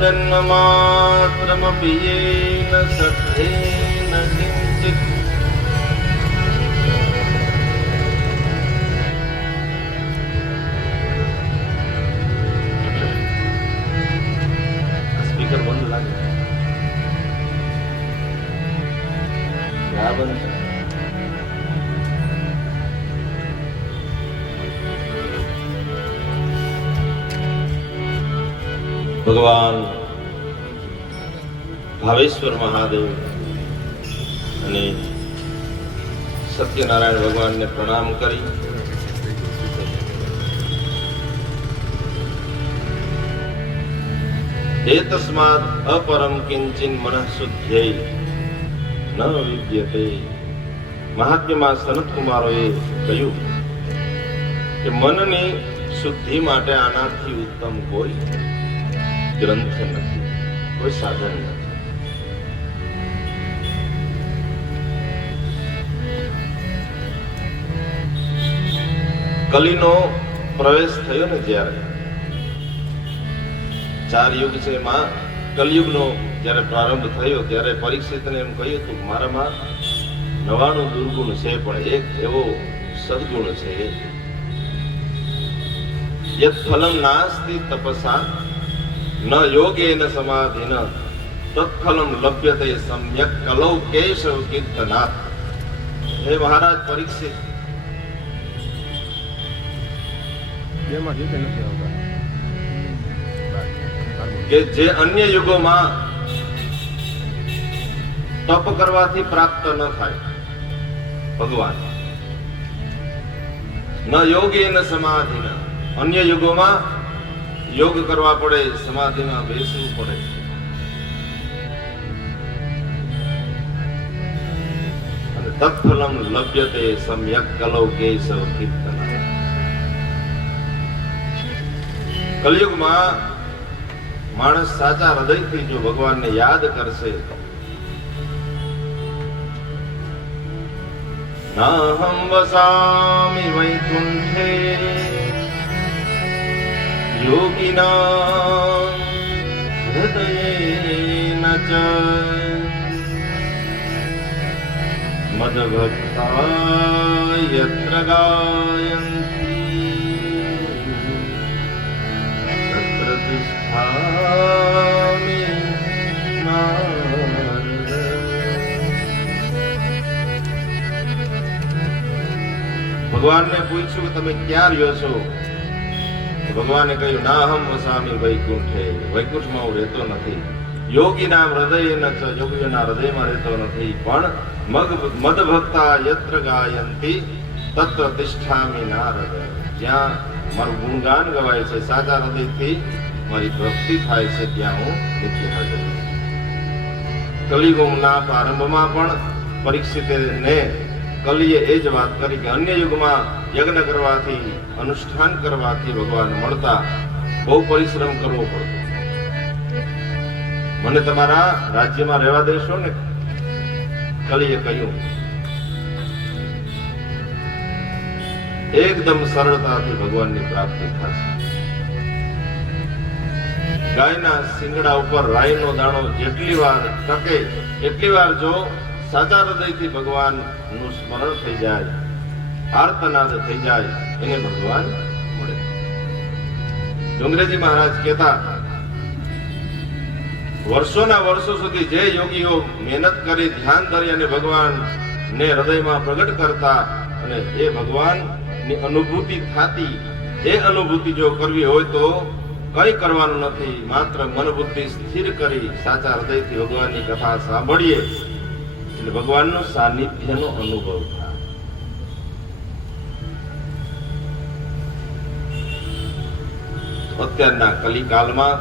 जन्ममात्रमपि येन सखेन किञ्चित् स्पीकर बंद लागे क्या बंद है? ભગવાન ભાવેશ્વર મહાદેવ અને સત્યનારાયણ ભગવાનને પ્રણામ કરી એતસ્માદ અપરમ કિંચિન મનઃશુદ્ધ્યૈ ન વિદ્યતે. મહાત્મ્યમાં સનત કુમારોએ કહ્યું કે મનની શુદ્ધિ માટે આનાથી ઉત્તમ કોઈ ગ્રંથ નથી, કોઈ સાધન નથી. કલીનો પ્રવેશ થયો ને જ્યારે 4 યુગ છે એમાં કલયુગનો જ્યારે પ્રારંભ થયો ત્યારે પરીક્ષિતને એમ કહ્યું હતું મારામાં 99 દુર્ગુણ છે પણ એક એવો સદગુણ છે યત ફલમ નાસ્તિ તપસા ન યોગેન સમાધિન તત્ફલમ લભ્યતે સમ્યક કલૌ કેશવ કીર્તનાથ. હે મહારાજ પરીક્ષિત, કે જે અન્ય યુગોમાં તપ કરવાથી પ્રાપ્ત ન થાય ભગવાન, ન યોગેન સમાધિન, અન્ય યુગોમાં યોગ કરવા પડે, સમાધિમાં બેસવું પડે. અને તત્ફલમ લભ્યતે સમ્યક કલૌ કેશવ કીર્તનાથ. કલયુગમાં માણસ સાચા હૃદયથી જો ભગવાનને યાદ કરશે, નાહં વસામિ વૈકુંઠે યોગિનાં હૃદયેન ચ મદભક્તા યત્ર ગાયન્તિ તત્ર તિષ્ઠામિ નારદ. ભગવાનને પૂછ્યું કે તમે ક્યાં રહ્યો છો? ભગવાને કહ્યું નાહમ વસામિ વૈકુંઠે, વૈકુંઠમાં હું રહેતો નથી. યોગીના હૃદયેન ચ, યોગીઓના હૃદયમાં રહેતો નથી. પણ મદ ભક્તા યત્ર ગાયંતિ તત્ર તિષ્ઠામિ નારદ, જ્યાં મારું ગુણગાન ગવાય છે, સાચા હૃદયથી મારી ભક્તિ થાય છે, ત્યાં હું નિત્ય હાજર. કલિયુગના પ્રારંભમાં પણ પરીક્ષિતને કલીએ એ જ વાત કરી કે અન્ય યુગમાં યજ્ઞ કરવાથી, અનુષ્ઠાન કરવાથી ભગવાન મળતા, બહુ પરિશ્રમ કરવો પડતો. મને તમારા રાજ્યમાં રહેવા દેશો ને? કલીએ કહ્યું એકદમ સરળતાથી ભગવાનની પ્રાપ્તિ થશે. ગાયના શિંગડા ઉપર રાઈનો દાણો જેટલી વાર ટકે એટલી વાર જો સાચા હૃદયથી ભગવાનનું સ્મરણ થઈ જાય, આર્તનાદ થઈ જાય, એને ભગવાન મળે. ડુંગરેજી મહારાજ કહેતા વર્ષોના વર્ષો સુધી જે યોગીઓ મહેનત કરી, ધ્યાન ધરી અને ભગવાનને હૃદયમાં પ્રગટ કરતા અને એ ભગવાનની અનુભૂતિ થતી, એ અનુભૂતિ જો કરવી હોય તો કઈ કરવાનું નથી, માત્ર મન બુદ્ધિ સ્થિર કરી સાચા હૃદયથી ભગવાનની કથા સાંભળીએ એટલે ભગવાનનું સાનિધ્યનો અનુભવ થાય. અત્યારના કલિકાલમાં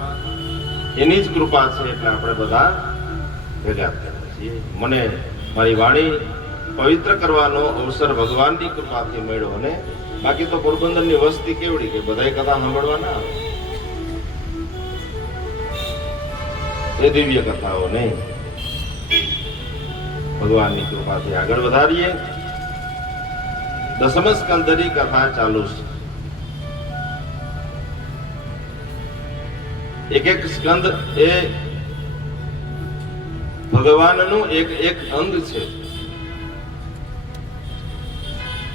એની જ કૃપા છે એટલે આપણે બધા ભેગા થયા છીએ. મને મારી વાણી પવિત્ર કરવાનો અવસર ભગવાનની કૃપાથી મળ્યો. અને બાકી તો પોરબંદરની વસ્તી કેવડી કે બધાય કથા સાંભળવા ના આવે, એ દિવ્ય કથાઓ નહીં. ભગવાનની કૃપાથી આગળ વધારીએ. દસમ સ્કંદની કથા ચાલુ છે. એક એક સ્કંદ એ ભગવાનનું એક એક અંગ છે.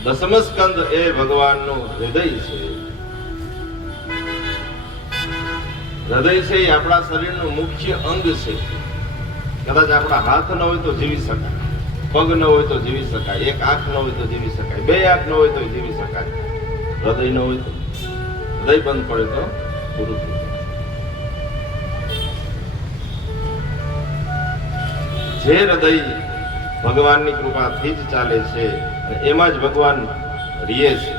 દસમ સ્કંદ એ ભગવાનનું હૃદય છે. હૃદય છે એ આપણા શરીરનું મુખ્ય અંગ છે. કદાચ આપણા હાથ ન હોય તો જીવી શકાય, પગ ન હોય તો જીવી શકાય, એક આંખ ન હોય તો જીવી શકાય, બે આંખ ન હોય તો જીવી શકાય. હૃદય ન હોય તો, હૃદય બંધ પડે તો પૂરું થઈ જાય. જે હૃદય ભગવાનની કૃપાથી જ ચાલે છે અને એમાં જ ભગવાન રીએ છે,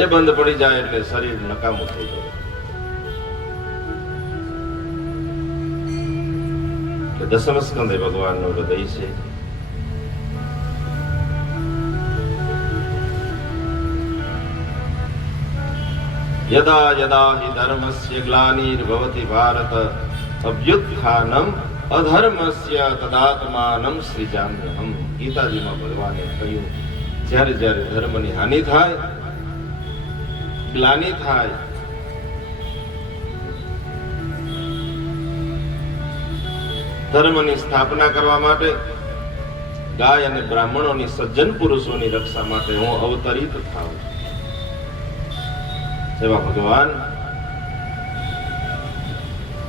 એ બંધ પડી જાય એટલે શરીર નકામું થઈ જાય. દસમ સ્કંદ એ ભગવાનનું હૃદય છે. યદા યદા હિ ધર્મસ્ય ગ્લાનિર્ભવતિ ભારત અભ્યુત્થાનમ અધર્મસ્ય તદાત્માનં સૃજામ્યહમ. ગીતાજીમાં ભગવાને કહ્યું, જ્યારે જ્યારે ધર્મની હાનિ થાય, ગ્લાનિ થાય, ધર્મની સ્થાપના કરવા માટે, ગાય અને બ્રાહ્મણોની સજ્જન પુરુષોની રક્ષા માટે હું અવતરિત થાઉં. એવા ભગવાન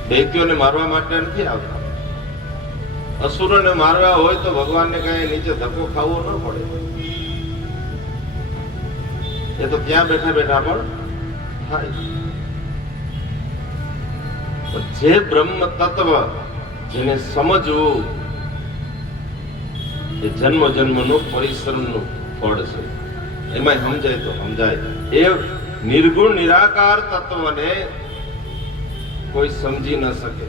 દૈત્યોને મારવા માટે નથી આવતા. અસુરોને મારવા હોય તો ભગવાનને કઈ નીચે ધક્કો ખાવો ન પડે. એ તો ત્યાં બેઠા બેઠા પણ થાય. જે બ્રહ્મ તત્વ જેને સમજવું એ જન્મ જન્મનું પરિશ્રમનું ફળ છે. એમાં સમજાય તો સમજાય. એ નિર્ગુણ નિરાકાર તત્વને કોઈ સમજી ન શકે.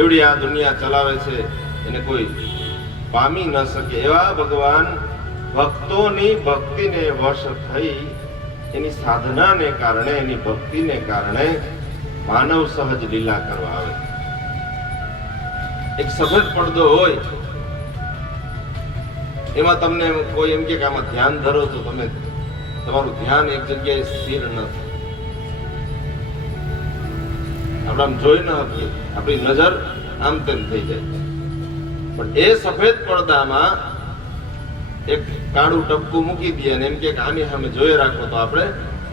એવડી આ દુનિયા ચલાવે છે એને કોઈ પામી ન શકે. એવા ભગવાન ભક્તોની ભક્તિને વશ થઈ એની સાધનાને કારણે, એની ભક્તિને કારણે માનવ સહજ લીલા કરવા આવે. એક સફેદ પડદો હોય, એમાં તમને કોઈ એમ કે આમાં ધ્યાન ધરો તો તમે તમારું ધ્યાન એક જગ્યાએ સ્થિર ન થાય. આપણે આમ જોઈ ન શકીએ, આપણી નજર આમ તેમ થઈ જાય. પણ એ સફેદ પડદામાં એક કાળું ટપકું મૂકી દે અને એમ કે આની સામે જોઈ રાખો તો આપણે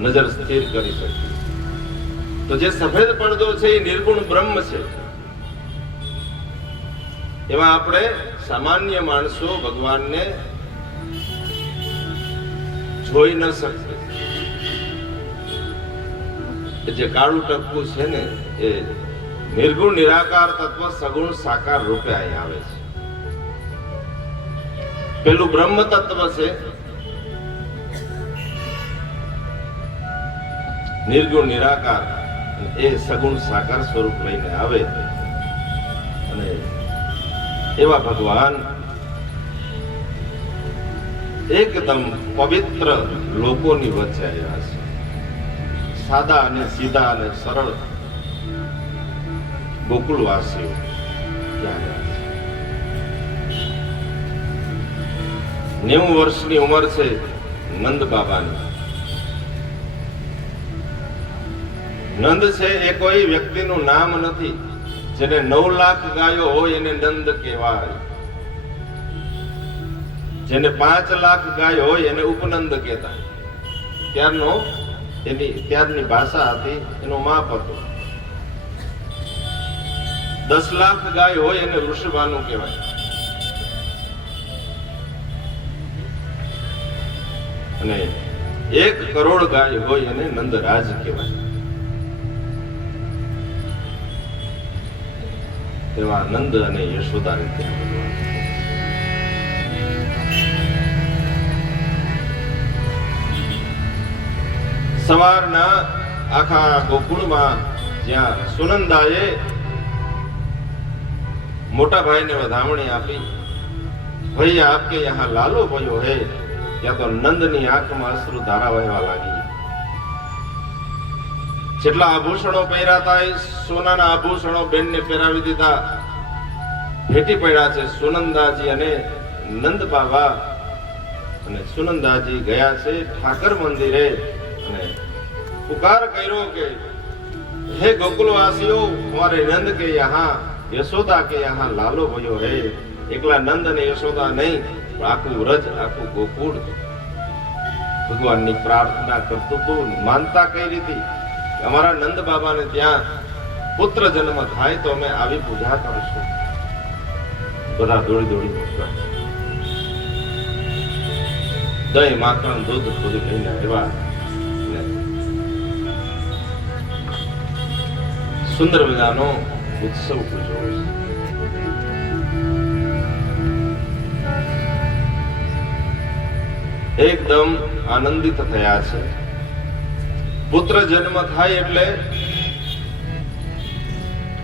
નજર સ્થિર કરી શકીએ. તો જે સફેદ પડદો છે એ નિર્ગુણ બ્રહ્મ છે. એમાં આપણે સામાન્ય માણસો ભગવાનને જોઈ ન શકીએ. જે કાળું ટપકું છે ને એ નિર્ગુણ નિરાકાર તત્વ સગુણ સાકાર રૂપે અહીં આવે છે. પેલું બ્રહ્મ તત્વ છે, નિર્ગુણ નિરાકાર, એ સગુણ સાકાર સ્વરૂપ લઈને આવે. અને એવા ભગવાન એકદમ પવિત્ર લોકોની વચ્ચે આવ્યા છે. સાદા અને સીધા અને સરળ ગોકુળવાસીઓ ત્યાં આવ્યા છે. 90 વર્ષની ઉંમર છે નંદ બાબાની. નંદ છે એ કોઈ વ્યક્તિનું નામ નથી. જેને 9 લાખ ગાયો હોય એને નંદ કહેવાય. જેને 5 લાખ ગાયો હોય એને ઉપનંદ કહેતા. ત્યારની ભાષા હતી, એનું માપ હતું. 10 લાખ ગાય હોય એને વૃષભાનું કહેવાય. અને 1 કરોડ ગાય હોય એને નંદરાજ કહેવાય. તેવા નંદ અને યશોદાને સવારના આખા ગોકુળમાં જ્યાં સુનંદાએ મોટા ભાઈને વધામણી આપી, ભૈયા આપકે યહાં લાલો ભયો હે, ત્યાં તો નંદની આંખમાં અશ્રુ ધારા વહેવા લાગી. જેટલા આભૂષણો પહેર્યા હતા એ સોનાના આભૂષણો બેનને પહેરાવી દીધા. ભેટી પડ્યા છે સુનંદાજી અને નંદ બાબા. અને સુનંદાજી ગયા છે ઠાકર મંદિરે અને पुकार કર્યો કે हे गोकुलवासियों, हमारे नंद के यहाँ यशोदा के यहाँ लालो भयो है। एकला नंद અને યશોદા નહીં, પણ આખું વ્રજ, આખું ગોકુળ ભગવાનની પ્રાર્થના કરતું હતું. માનતા કઈ રીતે? અમારા નંદ બાબાને ત્યાં પુત્ર જન્મ થાય તો અમે આવી પૂજા કરીશું. બધા દોડી દોડી મૂકવા, દહીં, માખણ, દૂધ બધું લઈને આવ્યા. સુંદર મજાનો ઉત્સવ ઉજવ્યો. એકદમ આનંદિત થયા છે. પુત્ર જન્મ થાય એટલે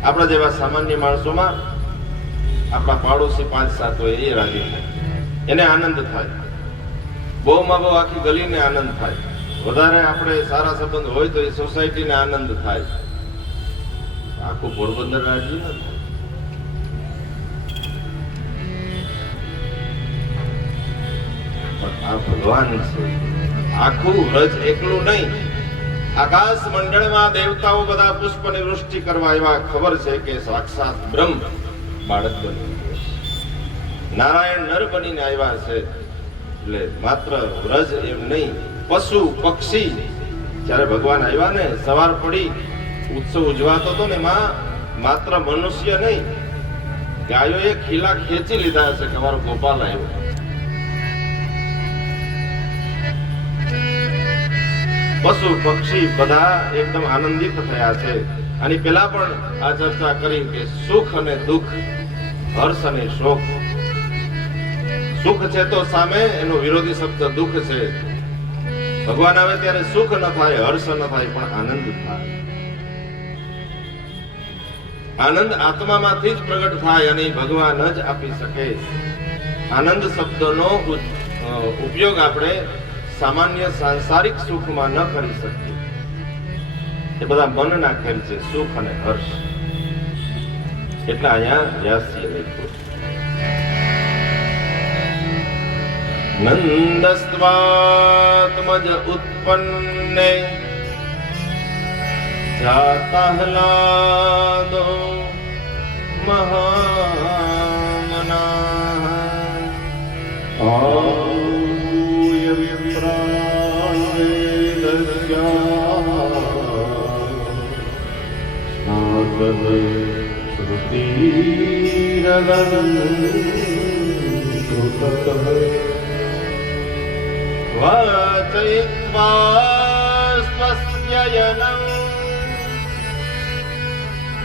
આપણા જેવા સામાન્ય માણસોમાં આપણા પાડોશી 5-7 હોય એ રાજી થાય, એને આનંદ થાય. બહુમાં બહુ આખી ગલીને આનંદ થાય. વધારે આપણે સારા સંબંધ હોય તો એ સોસાયટીને આનંદ થાય. આખું પોરબંદર રાજી ન થાય. પણ આ ભગવાન છે. આખું વ્રજ એકલું નહીં, આકાશ મંડળમાં દેવતાઓ બધા પુષ્પની વૃષ્ટિ કરવા આવ્યા. ખબર છે કે સાક્ષાત બ્રહ્મ બાળક બની ગયો છે. નારાયણ નર બનીને આવ્યા છે. એટલે માત્ર વ્રજ એમ નહીં, પશુ પક્ષી જ્યારે ભગવાન આવ્યા ને સવાર પડી ઉત્સવ ઉજવાતો હતો ને એમાં માત્ર મનુષ્ય નહીં, ગાયોએ ખીલા ખેંચી લીધા હશે કે અમારો ગોપાલ આવ્યો. પશુ પક્ષી બધા એકદમ આનંદિત થયા છે. અને પેલા પણ આ ચર્ચા કરી કે સુખ અને દુઃખ, હર્ષ અને શોક. સુખ છે તો સામે એનો વિરોધી શબ્દ દુઃખ છે. ભગવાન આવે ત્યારે સુખ ન થાય, હર્ષ ન થાય, પણ આનંદ થાય. આનંદ આત્મામાંથી જ પ્રગટ થાય અને ભગવાન જ આપી શકે. આનંદ શબ્દનો ઉપયોગ આપણે સામાન્ય સાંસારિક સુખમાં ન કરી શકીએ. એ બધા મનના ખેલ છે, સુખ અને હર્ષ. એટલે અહીંયા વ્યાસજીએ લખ્યું, નંદસ્ત્વાત્મજ ઉત્પન્ને જાતાહલાદો મહામનાઃ આયુય વિપ્રાયેદસ્યાઃ શ્રુતિરગન્તુતઃ વાચયિत्वा स्वस्ययनं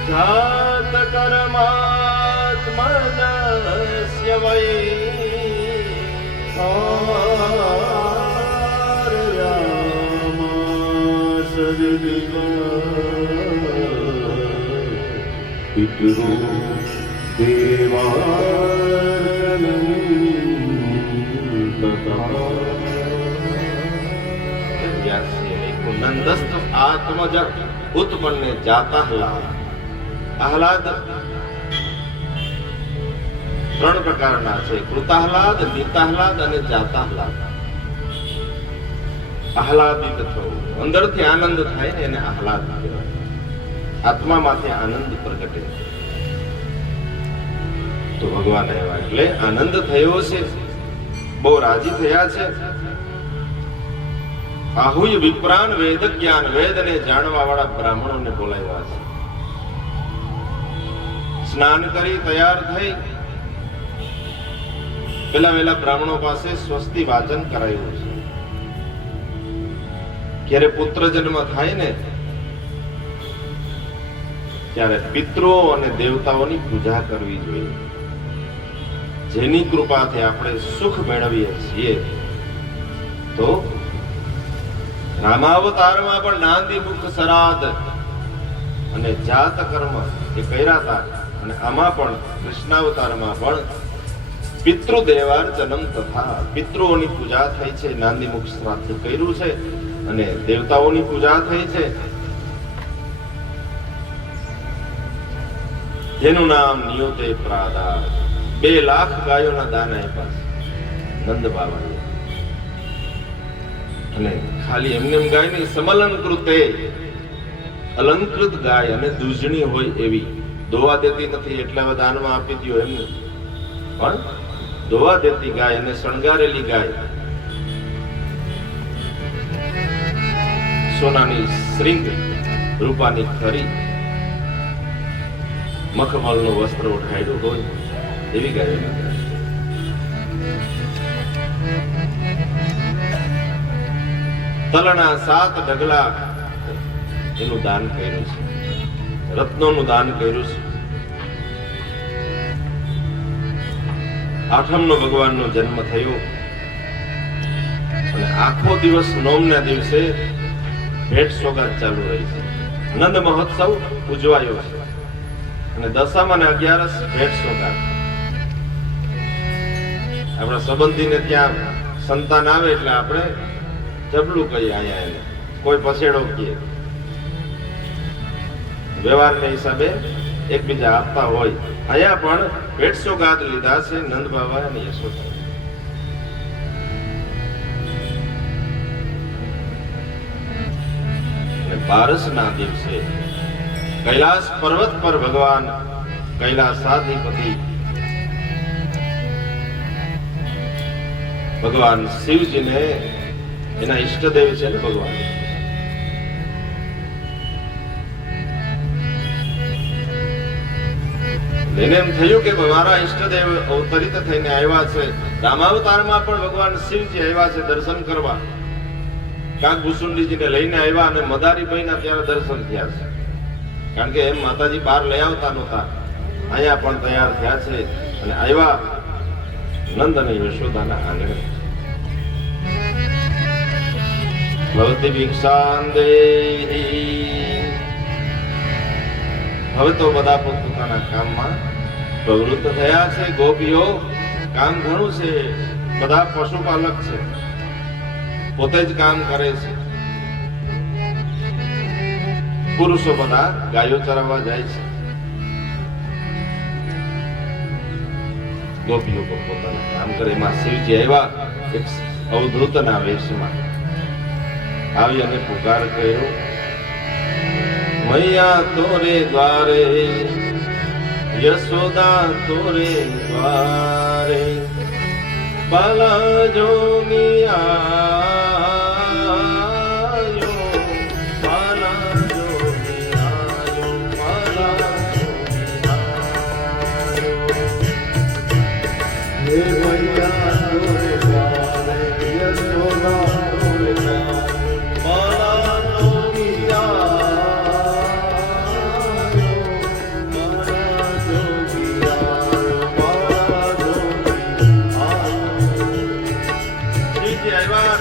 जातकर्मात्मजस्य वै कारयामास पितरो देवार्चनं तथा. નંદસ્ત આત્મજ ઉત્પન્ને જાતાહલાદ. આહલાદ 3 પ્રકારના છે, કૃતાહલાદ, નિતાહલાદ અને જાતાહલાદ. આહલાદિત થવું, અંદરથી આનંદ થાય ને એને આહલાદ કહેવાય. આત્મામાંથી આનંદ પ્રગટે તો ભગવાન આવ્યા એટલે આનંદ થયો છે, બહુ રાજી થયા છે. આહુય વિપ્રાન વેદ જ્ઞાન, વેદને જાણવા વાળા બ્રાહ્મણોને બોલાવ્યા છે. સ્નાન કરી તૈયાર થઈ પેલા વેલા બ્રાહ્મણો પાસે સ્વસ્તિ વાચન કરાયું છે. જ્યારે પુત્ર જન્મ થાય ને ત્યારે પિતૃઓ અને દેવતાઓની પૂજા કરવી જોઈએ. જેની કૃપાથી આપણે સુખ મેળવીએ છીએ. તો રામાવતારમાં પણ નાંદી મુખ સરાદ અને જાત કર્મ એ કર્યા હતા, અને આમાં પણ કૃષ્ણાવતારમાં પણ પિતૃદેવાર્ચનમ તથા પિતૃઓની પૂજા થઈ છે. નાંદી મુખ શ્રાદ્ધ કર્યું છે અને દેવતાઓની પૂજા થઈ છે. જેનું નામ નિયોતે પ્રાદા. 2 લાખ ગાયોના દાન આપ્યા નંદ બાબાએ. અને ખાલી એમને એમ ગાય નહીં, સમલંકૃતે, અલંકૃત ગાય અને દૂષણી હોય એવી. દોવા દેતી નથી એટલે હવે દાનમાં આપી દો એમને, પણ દોવા દેતી ગાય અને શણગારેલી ગાય, સોનાની શ્રીંગ, રૂપાની ખરી, મખમલનું વસ્ત્ર ઉઠાડ્યું હોય એવી ગાયો. તલના 7 ઢગલા એનું દાન કર્યું છે, રત્નોનું દાન કર્યું છે. આઠમનો ભગવાનનો જન્મ થયો અને આખો દિવસ નોમના દિવસે ભેટ સોગાદ ચાલુ રહી છે. નંદ મહોત્સવ ઉજવાયો છે અને દશામાં ને 11 ભેટ સોગાદ. આપણા સંબંધીને ત્યાં સંતાન આવે એટલે આપણે જબલું કહીએ, અહીંયા એને કોઈ પછેડો કહીએ, વ્યવહારને હિસાબે એકબીજા આપતા હોય. અહીંયા પણ ભેટ સોગાદ લીધા છે નંદ બાબા અને યશોદા. બારસના દિવસે કૈલાસ પર્વત પર ભગવાન કૈલાસાધિપતિ ભગવાન શિવજીને, એના ઈષ્ટદેવ છે ને ભગવાન, એને એમ થયું કે મારા ઈષ્ટદેવ અવતરિત થઈને આવ્યા છે. રામાવતારમાં પણ ભગવાન શિવજી આવ્યા છે દર્શન કરવા. કાગભૂષુંડીજીને લઈને આવ્યા અને મદારીભાઈના ત્યારે દર્શન થયા છે. કારણ કે એમ માતાજી બહાર લઈ આવતા નહોતા, અહીંયા પણ તૈયાર થયા છે અને આવ્યા નંદ અને યશોદાના આંગણે. ભવતી ભિક્ષાં દેહી. હવે તો બધા પોતપોતાના કામમાં પ્રવૃત્ત થયા છે. ગોપીઓ કામ ઘણું છે, બધા પશુપાલક છે, પોતે જ કામ કરે છે. પુરુષો બધા ગાયો ચરાવવા જાય છે. ગોપીઓ પોતાના કામ કરે. એમાં શિવજી આવ્યા એક અવધૂતના વેશમાં આવી અને પુકાર કર્યો, મૈયા તોરે દ્વારે, યશોદા તોરે દ્વારે, બાલા જોગિયાયો, બાલા જોગિયાયો, બાલા જોગિયાયો. હે મૈયા તોરે દ્વારે, યશોદા તોરે દ્વારે, બાલા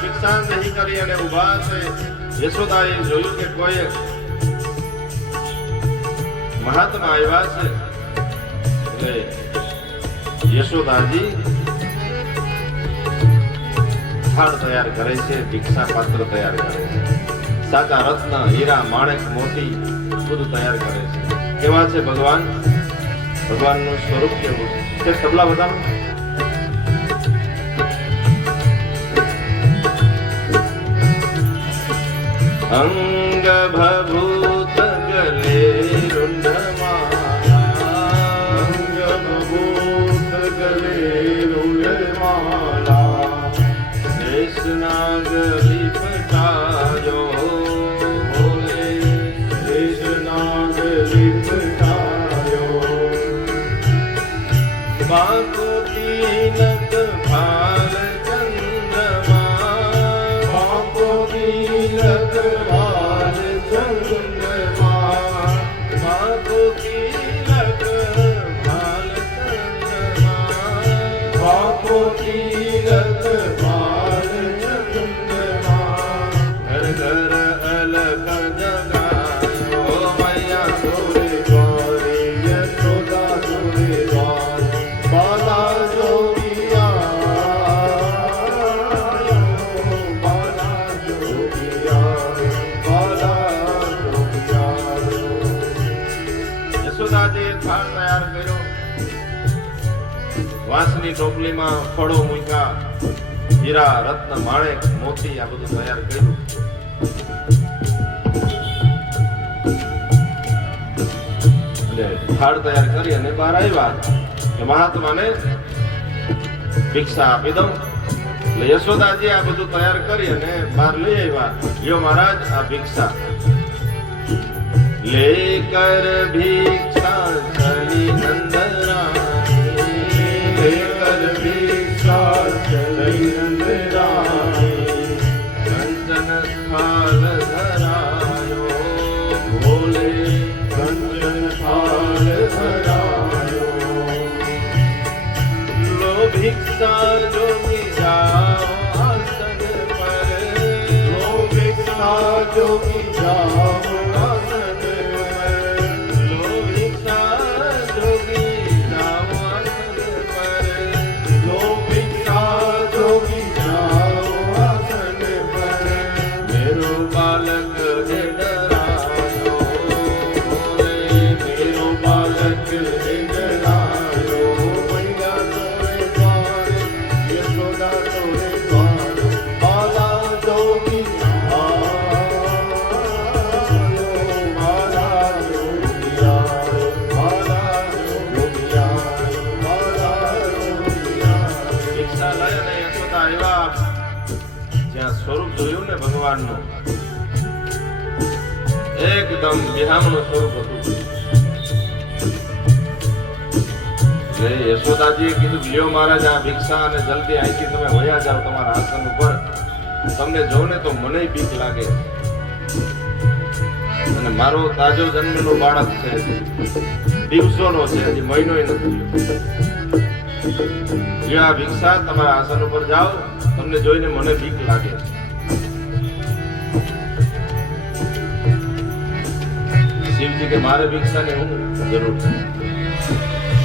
ભિક્ષાન નહીં કરી અને ઉભા છે. યશોદાએ જોયું કે કોઈ મહાત્મા આવ્યા છે એટલે યશોદાજી થાળ તૈયાર કરે છે, ભિક્ષા પાત્ર તૈયાર કરે છે, સાચા રત્ન, હીરા, માણેક, મોતી બધું તૈયાર કરે છે. કેવા છે ભગવાન? ભગવાનનું સ્વરૂપ કેવું છે? તબલા બતાવો. અંગ ભભૂત ગલે રુંડમાલા, અંગ ભભૂત ગલે રુંડમાલા, શેષ નાગ લીપટાયો, ભોલે શેષ નાગ લીપટાયો, બાકો તિલક ભાલ ચંદ્રમા, બાકો તિલક ભાલ ચંદ્રમા, બાકો તિલક ભાલ ચંદ્રમા, બાકો તિલક ભાલ ચંદ્રમા, ઘર ઘર અલગ જગાયો, મૈયા તોરે દ્વારે, યશોદા તોરે દ્વારે, બાલા યશોદાજીએ થાળ તૈયાર કર્યો, વાંસની ટોપલીમાં ફળો મૂક્યા, હીરા રત્ન માણેક મોતી આ બધું તૈયાર કર્યું. અને થાળ તૈયાર કરી અને બહાર આવ્યા કે મહાત્માને ભિક્ષા આપી દઉં. એટલે યશોદાજી આ બધું તૈયાર કરી અને બહાર લઈ આવ્યા. લ્યો મહારાજ આ ભિક્ષા. લેકર ભિક્ષા ચલી નંદરાણી, લેકર ભિક્ષા ચલી નંદરાણી, કંચન થાલ ધરાયો ભોલે, કંચન થાલ ધરાયો. લો ભિક્ષા જોગી જાઓ આસન પર, લો ભિક્ષા જોગી જાઓ આસન પર, લો ભિક્ષા જોગી જાઓ આસન પર, લો ભિક્ષા જોગી જાઓ આસન પર. મેરો બાલક હે ડરાયો ભોલે, મેરો બાલક હે ડરાયો. મૈયા તોરે દ્વાર, યશોદા તોરે દ્વાર, બાલા જોગી સ્વરૂપ જોયું ને ભગવાનનું, એકદમ વિહામણું સ્વરૂપ હતું. એટલે યશોદાજીએ કીધું લ્યો મહારાજ આ ભિક્ષા અને જલ્દી અહીંથી તમે વયા જાઓ તમારા આસન ઉપર. તમને જોઉં ને તો મને બીક લાગે અને મારો તાજો જન્મેલો બાળક છે, દિવસોનો છે, હજી મહિનોય નથી. લ્યો આ ભિક્ષા તમારા આસન ઉપર જાઓ, તમને જોઈને મને બીક લાગે. શિવજી કે મારે ભિક્ષાની હું જરૂર છે.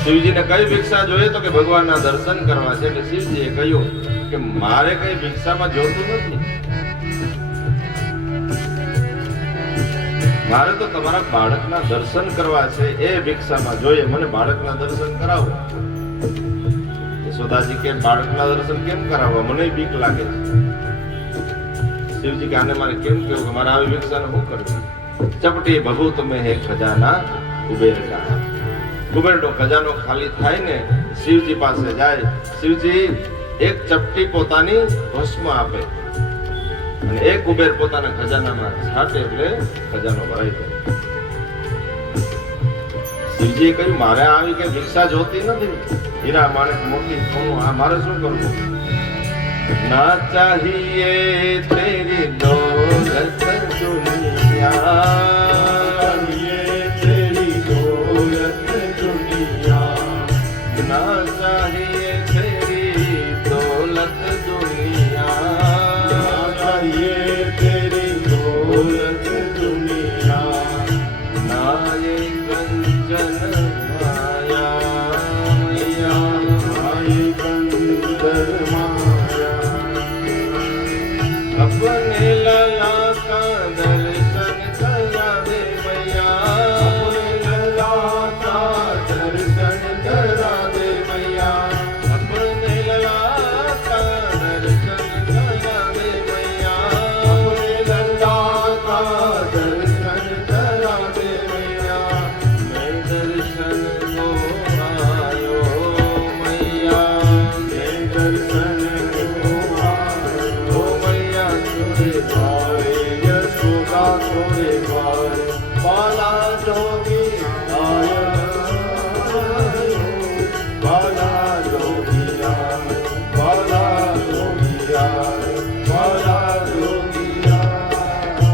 શિવજીને કઈ ભિક્ષા જોઈએ તો કે ભગવાનના દર્શન કરવા છે. એટલે શિવજીએ કહ્યું કે મારે કઈ ભિક્ષામાં જોતું નથી, મારે તો તમારા બાળકના દર્શન કરવા છે, એ ભિક્ષામાં જોઈએ. મને બાળકના દર્શન કરાવો. યશોદાજી કે બાળકના દર્શન કેમ કરાવવા, મને બીક લાગે છે. શિવજી કે આને મારે કેમ કહ્યું કે મારે આવી ભિક્ષાને શું કરવી. ચપટી ભભૂત में है खजाना कुबेर का. કુબેરનો ખજાનો ખાલી થાય ને શિવજી પાસે જાય. શિવજી એક ચપટી પોતાની ભસ્મ આપે અને એક કુબેર પોતાના ખજાનામાં છાંટે એટલે ખજાનો ભરાઈ જાય. શિવજીએ કહ્યું મારે આવી કે ભિક્ષા જોતી નથી, હીરા માણેક મોતી સોનું, આ મારે શું કરવું. ના ચાહીએ તેરી દોલત દુનિયા, તેરી દોલત દુનિયા, ના ચાહીએ તેરી દોલત દુનિયા, ના ચાહીએ તેરી દોલત દુનિયા, ના ये कंचन माया मैया, ना ये कंचन माया. अपने लला का दर्शन करा दे मैया, अपने लला का दर्शन करा दे मैया, अपने लला का दर्शन करा दे मैया, अपने लला का दर्शन करा दे मैया. मैं दर्शन को आयो मैया, मैं दर्शन को आयो मैया. तुरे भावे यशोदा तुरे भावे, बाला जोगी आयो, बाला जोगी आयो, बाला जोगी आयो, बाला जोगी आयो.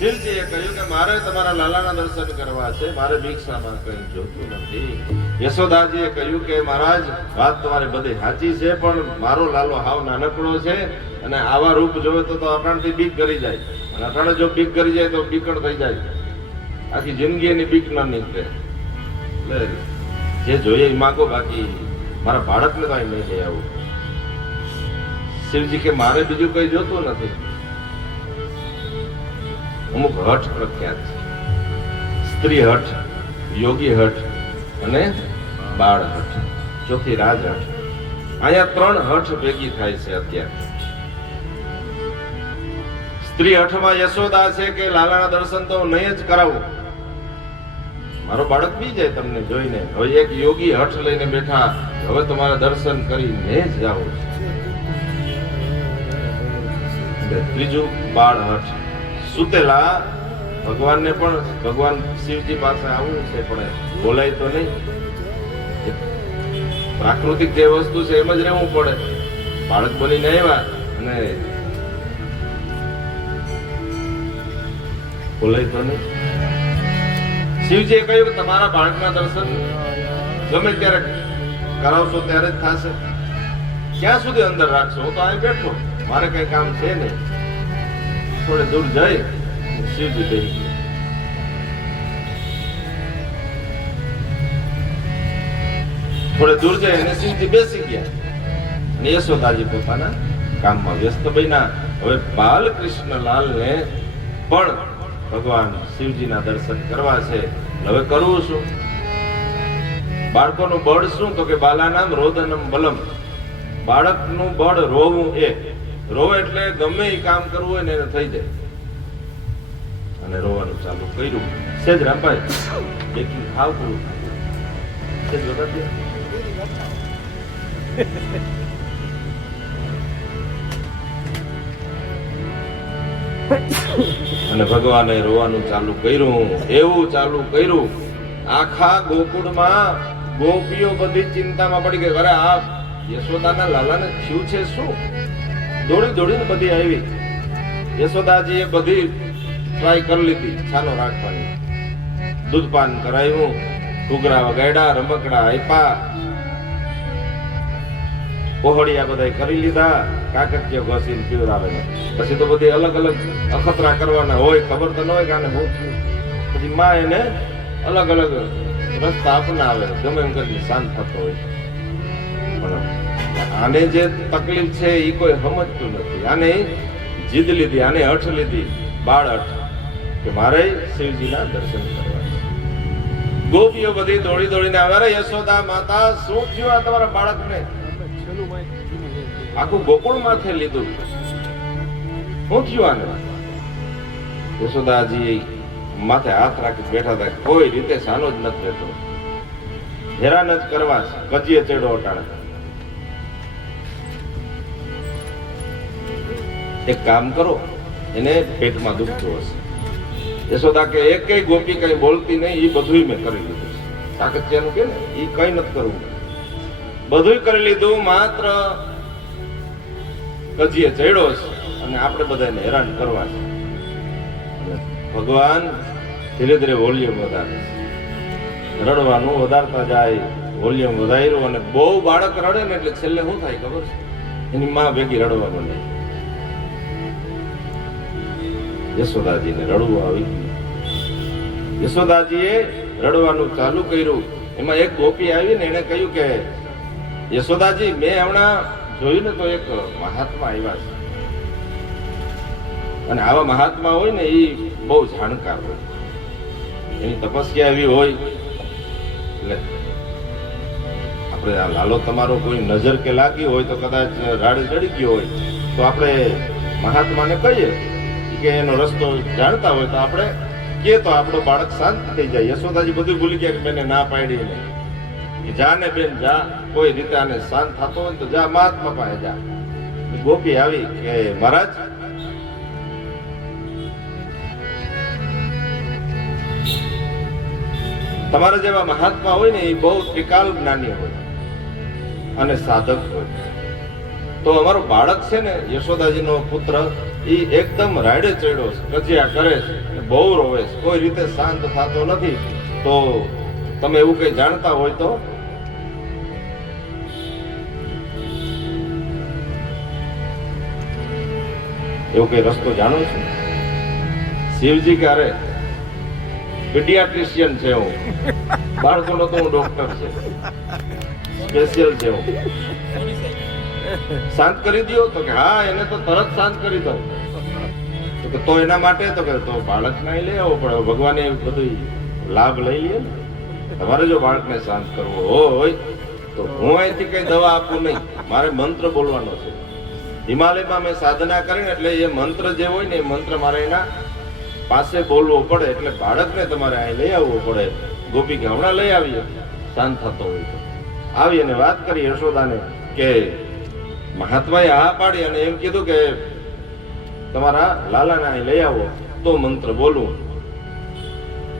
શિવજીએ કહ્યું કે મારે તમારા લાલાના દર્શન કરવા છે, મારે ભિક્ષામાં કંઈ જોતું નથી. યશોદાજીએ કહ્યું કે મહારાજ વાત તમારી બધી સાચી છે, પણ મારો લાલો હાવ નાનકડો છે અને આવા રૂપ જોવે તો અટાણથી બીક કરી જાય, અને અટાણે જો બીક કરી જાય તો બીકણ થઈ જાય, આખી જિંદગી એની બીક ના નીકળે. એટલે જે જોઈએ એ માગો, બાકી મારા બાળકને તો અહીં નહીં લઈ આવું. શિવજી કે મારે બીજું કઈ જોતું નથી. અમુક હઠ પ્રખ્યાત છે, સ્ત્રી હઠ, યોગી હઠ અને બાળ હઠ, ચોથી રાજ હઠ. અહીંયા 3 હઠ ભેગી થાય છે અત્યારે. સ્ત્રી હઠમાં યશોદા છે કે લાલાના દર્શન તો નહીં જ કરાવું, મારો બાળક બી જાય તમને જોઈને. હવે એક યોગી હઠ લઈને બેઠા, હવે તમારા દર્શન કરીને જ જાઓ. ત્રીજું બાળ હઠ, સુતેલા ભગવાનને પણ ભગવાન શિવજી પાસે આવવું છે પણ બોલાય તો નહીં. પ્રાકૃતિક જે વસ્તુ છે એમ જ રહેવું પડે. બાળક બનીને આવ્યા અને બોલાય તો નહીં. શિવજીએ કહ્યું કે તમારા બાળકના દર્શન ગમે ત્યારે કરાવશો ત્યારે જ થશે. ક્યાં સુધી અંદર રાખશો? હું તો અહીં બેઠો, મારે કઈ કામ છે નહીં. થોડે દૂર જઈ શિવજી બેસી ગયા. થોડે દૂર જઈ અને શિવજી બેસી ગયા અને યશોદાજી પોતાના કામમાં વ્યસ્ત બન્યા. હવે બાલકૃષ્ણલાલને પણ ભગવાન શિવજીના દર્શન કરવા છે. હવે કરવું શું? બાળકોનું બળ શું? તો કે બાલાનામ રોદનમ બલમ, બાળકનું બળ રોવું. એ રોવે એટલે ગમે એ કામ કરવું હોય ને એને થઈ જાય. અને રોવાનું ચાલુ કર્યું. સેજ રામભાઈ એકલું ખાવ પૂરું થાય. સેજ વગાડી અને ભગવાને રોવાનું ચાલુ કર્યું. એવું ચાલુ કર્યું, આખા ગોકુળમાં ગોપીઓ બધી ચિંતામાં પડી ગઈ. અરે આ યશોદાના લાલાને થયું છે શું? દોડી દોડીને બધી આવી. યશોદાજીએ બધી ટ્રાય કરી લીધી છાનો રાખવાની. દૂધપાન કરાવ્યું, ઘૂઘરા વગાડ્યા, રમકડા આપ્યા, કોહડિયા બધા કરી લીધા, કાકતિયો ઘસીને પીવરાવે. પછી તો બધી અલગ અલગ અખતરા કરવાના હોય, ખબર તો ન હોય કે આને શું થયું. પછી માં એને અલગ અલગ રસ્તા અપનાવે, ગમે એમ કરીને શાંત થતો હોય. પણ આને જે તકલીફ છે એ કોઈ સમજતું નથી. આને જીદ લીધી, આને હઠ લીધી, બાળ હઠ, કે મારે શિવજીના દર્શન કરવા. ગોપીઓ બધી દોડી દોડીને આવે. યશોદા માતા, શું થયું આ તમારા બાળકને? આખું ગોકુળ માથે લીધું, શું થયું આને? યશોદાજી માથે હાથ રાખી બેઠા હતા. કોઈ રીતે સાનો જ નથી રહેતો, હેરાન જ કરવા. કજીએ ચેડો અટાણે. એક કામ કરો, એને પેટમાં દુખતું હશે. યશોદા કે એક કઈ ગોપી કઈ બોલતી નહીં, એ બધું મેં કરી લીધું. કાકતિયાનું કે ને એ કઈ નથી કરવું, બધું કરી લીધું. માત્ર કજીએ ચડ્યો છે અને આપણે બધાને હેરાન કરવા છે. ભગવાન ધીરે ધીરે વોલ્યુમ વધારે, રડવાનું વધારતા જાય. વોલ્યુમ વધાર્યું અને બહુ બાળક રડે ને એટલે છેલ્લે શું થાય ખબર છે? એની માં ભેગી રડવા માંડે. યશોદાજીને રડવું આવી. યશોદાજીએ રડવાનું ચાલુ કર્યું. એમાં એક ગોપી આવી ને એને કહ્યું કે યશોદાજી, મેં હમણાં જોયું ને તો એક મહાત્મા આવ્યા છે, અને આવા મહાત્મા હોય ને એ બહુ જાણકાર હોય, એની તપસ્યા એવી હોય. એટલે આપણે આ લાલો તમારો કોઈ નજર કે લાગી હોય તો કદાચ રાડે ચડી ગયો હોય તો આપણે મહાત્માને કહીએ કે એનો રસ્તો જાણતા હોય તો આપણે કે તો આપણો બાળક શાંત થઈ જાય. યશોદાજી બધું ભૂલી ગયા કે મેને ના પાડી ને જા ને બેન જા, કોઈ રીતે આને શાંત થતો હોય તો જા, મહાત્મા પાસે જા. ગોપી આવી કે મહારાજ, તમારા જેવા મહાત્મા હોય ને એ બહુ ત્રિકાલ જ્ઞાની હોય અને સાધક હોય. તો અમારો બાળક છે ને યશોદાજીનો પુત્ર, એ એકદમ રાડે ચડ્યો છે, કજિયા કરે છે, બહુ રોવે છે, કોઈ રીતે શાંત થતો નથી. તો તમે એવું કઈ જાણતા હોય તો એવું કઈ રસ્તો જાણો છો? શિવજી કે અરે પીડિયાટ્રિશિયન છે હું, બાળકોનો તો હું ડોક્ટર છે, સ્પેશિયલ છે હું. શાંત કરી દો? તો કે હા, એને તો તરત શાંત કરી દો. તો એના માટે તો કે તો બાળક ના લઈ આવો પડે. ભગવાને બધું લાભ લઈ લે ને. તમારે જો બાળકને શાંત કરવો હોય તો હું અહીંથી કઈ દવા આપું નહીં, મારે મંત્ર બોલવાનો છે. હિમાલયમાં મેં સાધના કરીને એટલે એ મંત્ર જે હોય ને એ મંત્ર મારે એના પાસે બોલવો પડે. એટલે બાળકને તમારે અહીં લઈ આવવું પડે. ગોપી કે હમણાં લઈ આવીએ, શાંત થતો હોય તો. આવી અને વાત કરી યશોદાને કે મહાત્માએ હા પાડી અને એમ કીધું કે તમારા લાલાને અહીં લઈ આવો તો મંત્ર બોલવું.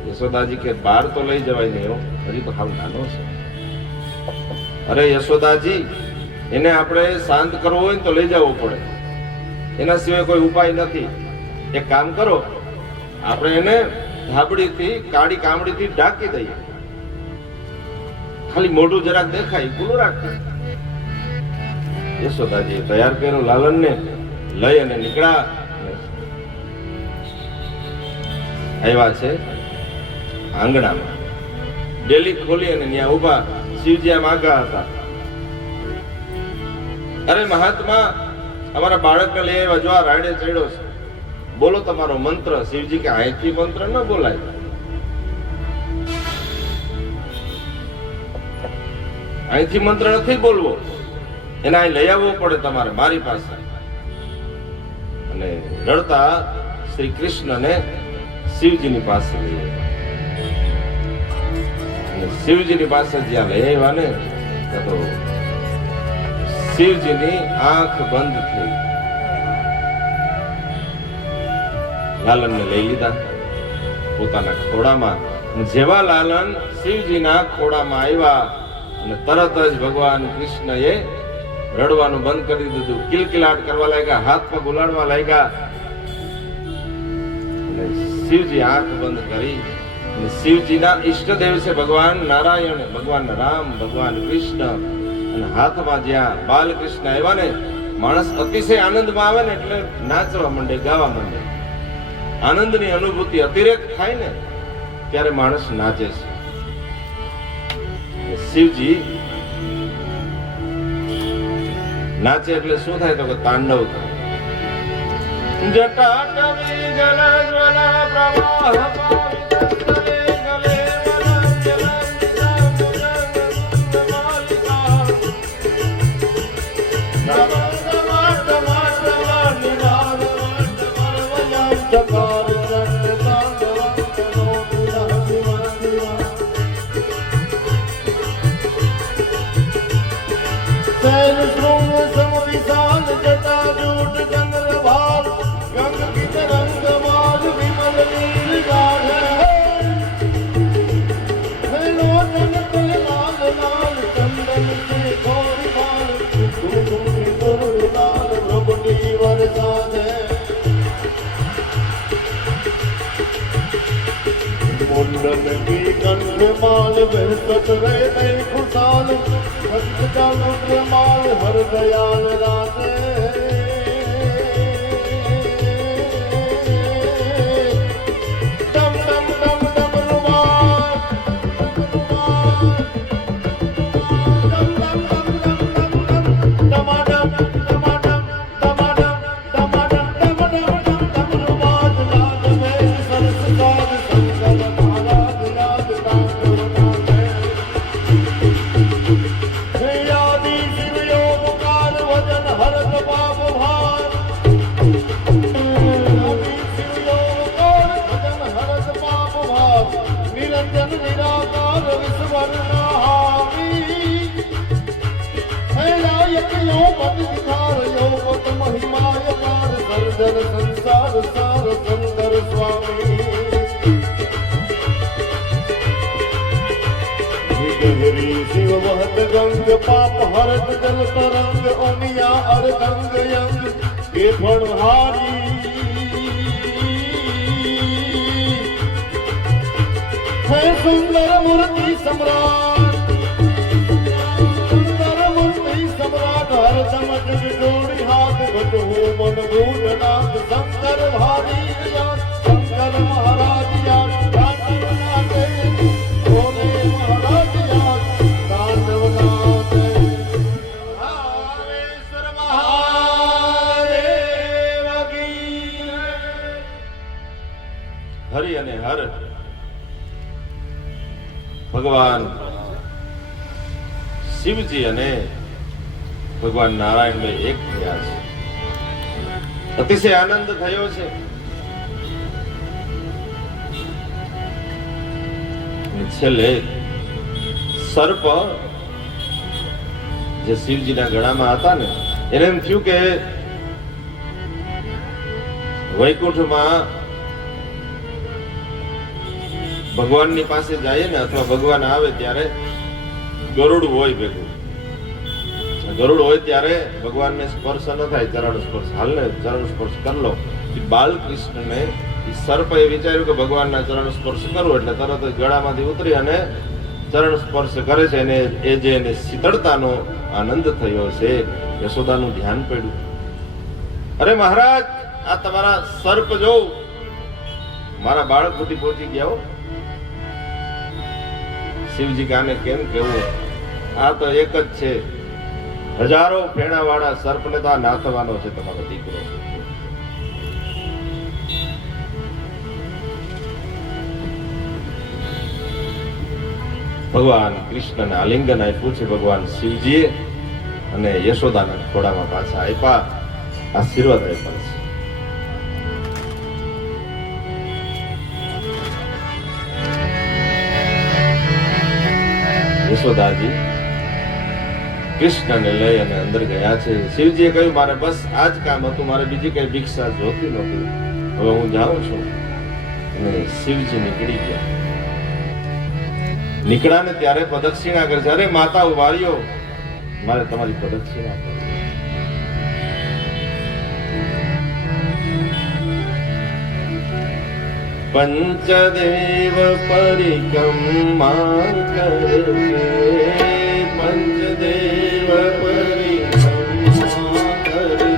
યશોદાજી કે બહાર તો લઈ જવાય નહીં, હજી તો હાવ નાનો છે. અરે યશોદાજી, એને આપણે શાંત કરવો હોય ને તો લઈ જવો પડે, એના સિવાય કોઈ ઉપાય નથી. એક કામ કરો, આપણે એને ધાબડીથી કાળી કામડીથી ઢાંકી દઈએ, ખાલી મોઢું જરાક દેખાય, ખુલ્લું રાખીએ. યશોદાજી તૈયાર કર્યો લાલનને, લઈ અને નીકળ્યા. આવ્યા છે આંગણામાં, ડેલી ખોલી અને ત્યાં ઉભા શિવજી આમ આગા હતા. અરે મહાત્મા, અમારા બાળકને લઈ આવ્યા, જો આ રાડે ચડ્યો છે, બોલો તમારો મંત્ર. શિવજી કે અહીંથી મંત્ર ન બોલાય, અહીંથી મંત્ર નથી બોલવો, એને અહીં લઈ આવવો પડે તમારે મારી પાસે. અને રડતા શ્રી કૃષ્ણને શિવજીની પાસે લઈ આવ્યા. શિવજીની પાસે જ્યાં લઈ આવ્યા ને તો શિવજીની આંખ બંધ થઈ. લાલનને લઈ લીધા પોતાના ખોળામાં. જેવા લાલન શિવજીના ખોળામાં આવ્યા અને તરત જ ભગવાન કૃષ્ણએ રડવાનું બંધ કરી દીધું, કિલકિલાટ કરવા લાગ્યા, હાથ પગ ઉલાડવા લાગ્યા. અને શિવજી આંખ બંધ કરી. શિવજીના ઈષ્ટદેવ છે ભગવાન નારાયણ, ભગવાન રામ, ભગવાન કૃષ્ણ. અને હાથમાં જ્યાં બાલકૃષ્ણ આવ્યા ને, માણસ અતિશય આનંદમાં આવે ને એટલે નાચવા માંડે, ગાવા માંડે. આનંદની અનુભૂતિ અતિરેક થાય ને ત્યારે માણસ નાચે છે. શિવજી નાચે એટલે શું થાય તો કે તાંડવ થાય. જટાટવી જલજ્વલા પ્રવાહ माल बरसत रहे खुशाल, भक्त का रुद्र माल हर दयाल राधे. डम डम डम डम रुमाल, डम डम डम डम डम डम, डमाडम डमाडम डमाडम डमाडम डमाडम डम रुमाल. राज में सरस साज संगल महाराज राज निरंजन निराकार विस्वर्णामी. हैलायक यो पद विकार यो पद महिमाय पार, सर्जन संसार सार सुंदर स्वामी. गहरी शिव वहत गंग पाप हरत जल तरंग, ओनिया अरदंग यंग के फणहारी. है सुंदर मूर्ति सम्राट, सुंदर मूर्ति सम्राट, हर चमक जोड़ी हाथ घटो मन भूतनाथ. शंकर भारी शंकर महाराज याद तांडव नाचे, भोले महाराज याद तांडव नाचे. रामेश्वर महादेव की हरि અને હર ભગવાન શિવજી અને ભગવાન નારાયણભાઈ એક થયા છે. અતિશય આનંદ થયો છે. અને છેલ્લે સર્પ જે શિવજીના ગળામાં હતા ને, એને એમ થયું કે વૈકુંઠમાં ભગવાનની પાસે જઈએ ને અથવા ભગવાન આવે ત્યારે ગરુડ હોય ભેગું. ગરુડ હોય ત્યારે ભગવાનને સ્પર્શ ન થાય, ચરણ સ્પર્શ. હાલને ચરણ સ્પર્શ કરી લો. બાલકૃષ્ણને સર્પે વિચાર્યું કે ભગવાનના ચરણ સ્પર્શ કરવું, એટલે તરત જ ગળામાંથી ઉતરી અને ચરણ સ્પર્શ કરે છે. અને એ જે એને શીતળતાનો આનંદ થયો છે, યશોદાનું ધ્યાન પડ્યું. અરે મહારાજ, આ તમારા સર્પ જોઉં, મારા બાળક સુધી પહોંચી ગયા હો. શિવજી કાને કેમ કેવું, આ તો એક જ છે, હજારો ફેણા વાળા સર્પને તો આ નાથવાનો છે તમારો દીકરો. ભગવાન કૃષ્ણને આલિંગન આપ્યું છે ભગવાન શિવજીએ, અને યશોદાના ખોડામાં પાછા આપ્યા, આશીર્વાદ આપ્યા છે. યશોદાજી કૃષ્ણને લઈ અને અંદર ગયા છે. શિવજીએ કહ્યું, મારે બસ આ જ કામ હતું, મારે બીજી કઈ ભિક્ષા જોતી નહોતી, હવે હું જાઉં છું. અને શિવજી નીકળી ગયા. નીકળ્યા ને ત્યારે પ્રદક્ષિણા કરે છે. અરે માતા ઉભા રહ્યો, મારે તમારી પ્રદક્ષિણા કરવી. પંચદેવ પરિક્રમા કરે, પંચદેવ પરિક્રમા કરે,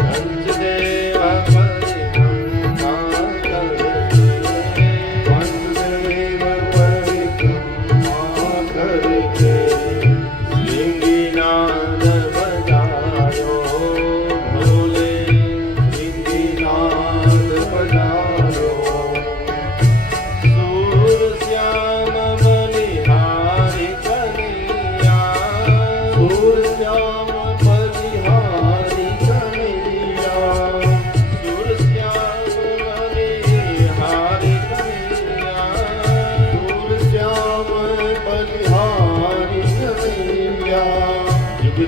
પંચદેવ પરિક્રમા કરે, પંચદેવ પરિક્રમા કરે. શૃંગીનાદ બજાયો ભોલે, શૃંગીનાદ બજાયો.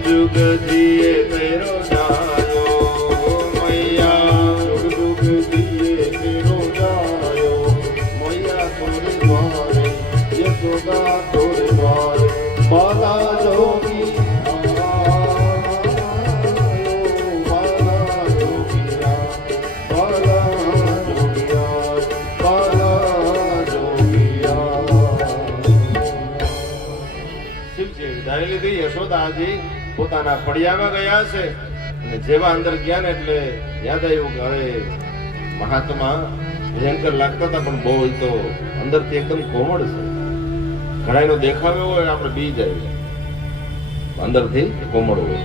जुग जिए तेरो जायो मैया, जुग जिए तेरो जायो मैया. तोरे द्वारे यशोदा तोरे द्वारे, बाला जोगी बाला जोगिया, बाला जोगिया, बाला जोगिया. શિવજી વિદાય લીધી. યશોદાજી પોતાના ફળિયામાં ગયા છે, અને જેવા અંદર ગયા ને એટલે યાદ આવ્યું કે હવે મહાત્મા ભયંકર લાગતા હતા, પણ બહુ તો અંદરથી એકદમ કોમળ છે. ઘણાનો દેખાવ એવો હોય આપણે બી જાય, અંદરથી કોમળ હોય.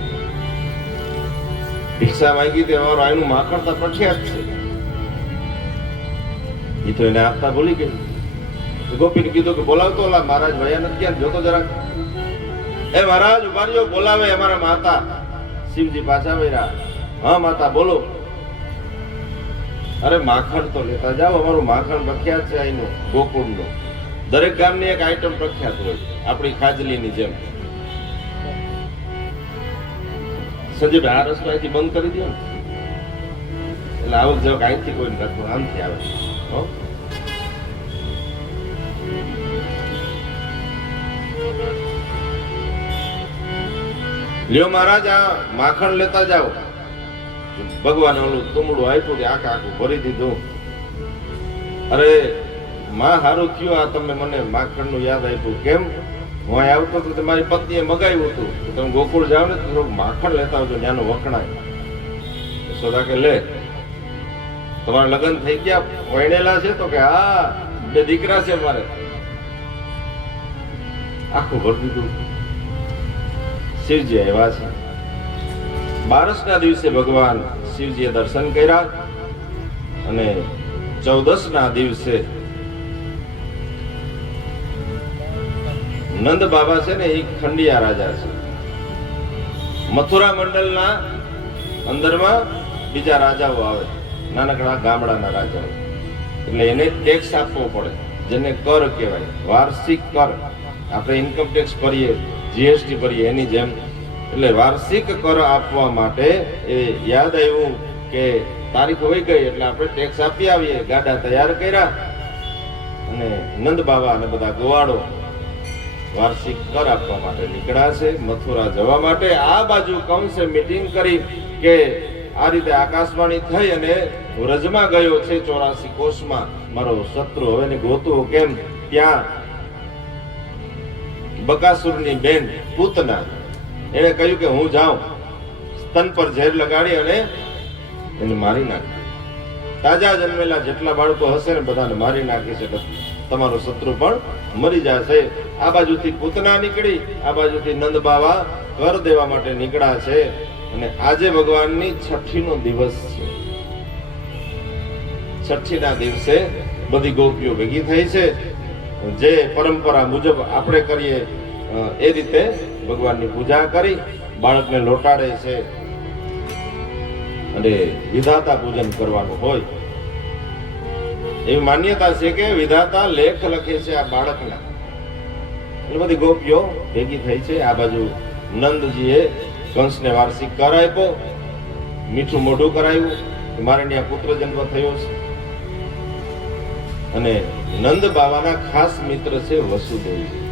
ભિક્ષા માંગી તે અમારું આયનું માખણ તો પ્રખ્યાત છે, એ તો એને આપતા ભૂલી ગઈ. ગોપીને કીધું કે બોલાવતો, ઓલા મહારાજ ભયા નથી ગયા, જોતો જરાક. એ મહારાજ ઉભા રહ્યો, બોલાવે અમારા માતા. શિવજી પાછા વળ્યા. હા માતા બોલો. અરે માખણ તો લેતા જાઓ, અમારું માખણ પ્રખ્યાત છે અહીંનું, ગોકુળનું. દરેક ગામની એક આઈટમ પ્રખ્યાત હોય, આપણી ખાજલીની જેમ. સંજયભાઈ આ રસ્તો અહીંથી બંધ કરી દો ને, એટલે આવક જવક અહીંથી કોઈ નથી, આમથી આવે. લ્યો મહારાજ, આ માખણ લેતા જાઓ. ભગવાને ઓલું તુમડું આપ્યું, આખા આખું ભરી દીધું. અરે માં હારું થયું આ તમે મને માખણ નું યાદ આપ્યું. કેમ? હું અહીં આવતો તો મારી પત્નીએ મગાવ્યું હતું કે તમે ગોકુળ જાઓ ને તો થોડુંક માખણ લેતા આવજો, ત્યાંનો વખણાય. યશોદા કે લે, તમારા લગ્ન થઈ ગયા, પરણેલા છે? તો કે હા, 2 દીકરા છે મારે. આખું ભરી દીધું. શિવજી આવ્યા છે. 12ના દિવસે ભગવાન શિવજીએ દર્શન કર્યા, અને 14ના દિવસે નંદ બાબા છે ને એ ખંડિયા રાજા છે. મથુરા મંડળના અંદરમાં બીજા રાજાઓ આવે, નાનકડા ગામડાના રાજાઓ, એટલે એને ટેક્સ આપવો પડે, જેને કર કહેવાય, વાર્ષિક કર. આપણે ઇન્કમ ટેક્સ ભરીએ, જીએસટી ભરીએ, એની જેમ. એટલે વાર્ષિક કર આપવા માટે એ યાદ આવ્યું કે તારીખ હોઈ ગઈ એટલે આપણે ટેક્સ આપી આવીએ. ગાડા તૈયાર કર્યા અને નંદ બાબા અને બધા ગોવાળો વાર્ષિક કર આપવા માટે નીકળ્યા છે મથુરા જવા માટે. આ બાજુ કંસે મીટિંગ કરી કે આ રીતે આકાશવાણી થઈ અને વ્રજમાં ગયો છે 84 કોષમાં મારો શત્રુ, હવે ને ગોતું કેમ. ત્યાં બકાસુરની બેન પૂતના એને કહ્યું કે હું જાઉં, સ્તન પર ઝેર લગાડી અને એને મારી નાખી. તાજા જન્મેલા જેટલા બાળકો હશે ને બધાને મારી નાખી છે, તમારો શત્રુ પણ મરી જશે. આ બાજુથી પૂતના નીકળી, આ બાજુથી નંદ બાવા કર દેવા માટે નીકળ્યા છે. અને આજે ભગવાનની છઠ્ઠીનો દિવસ છે. છઠ્ઠીના દિવસે બધી ગોપીઓ ભેગી થઈ છે. જે પરંપરા મુજબ આપણે કરીએ એ રીતે ભગવાનની પૂજા કરી બાળકને લોટાડે છે અને વિધાતા પૂજન કરવાનું હોય એવી માન્યતા છે કે વિધાતા લેખ લખે છે આ બાળકના. એટલે બધી ગોપીઓ ભેગી થઈ છે. આ બાજુ નંદજીએ કંસને વાર્ષિક કર આપ્યો, મીઠું મોઢું કરાયું કે મારે ત્યાં પુત્ર જન્મ થયો છે. અને નંદ બાવાના ખાસ મિત્ર છે વસુદેવજી.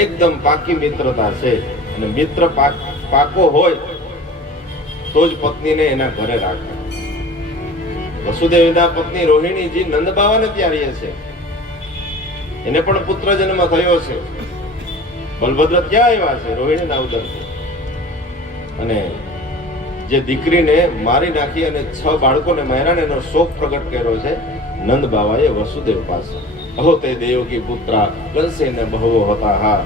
એકદમ પાકી મિત્રતા છે અને મિત્ર પાકો હોય તો જ પત્નીને એના ઘરે રાખે. વસુદેવના પત્ની રોહિણીજી નંદ બાવાને ત્યાં રહે છે. એને પણ પુત્ર જન્મ થયો છે. બલભદ્ર ક્યાં આવ્યા છે? રોહિણીના ઉદરથી. અને જે દીકરીને મારી નાખી અને 6 બાળકોને માર્યા ને એનો શોક પ્રગટ કર્યો છે નંદ બાવાએ વસુદેવ પાસે. અહો તે દેવકી પુત્રા કંસેને બહવો હતા. હા,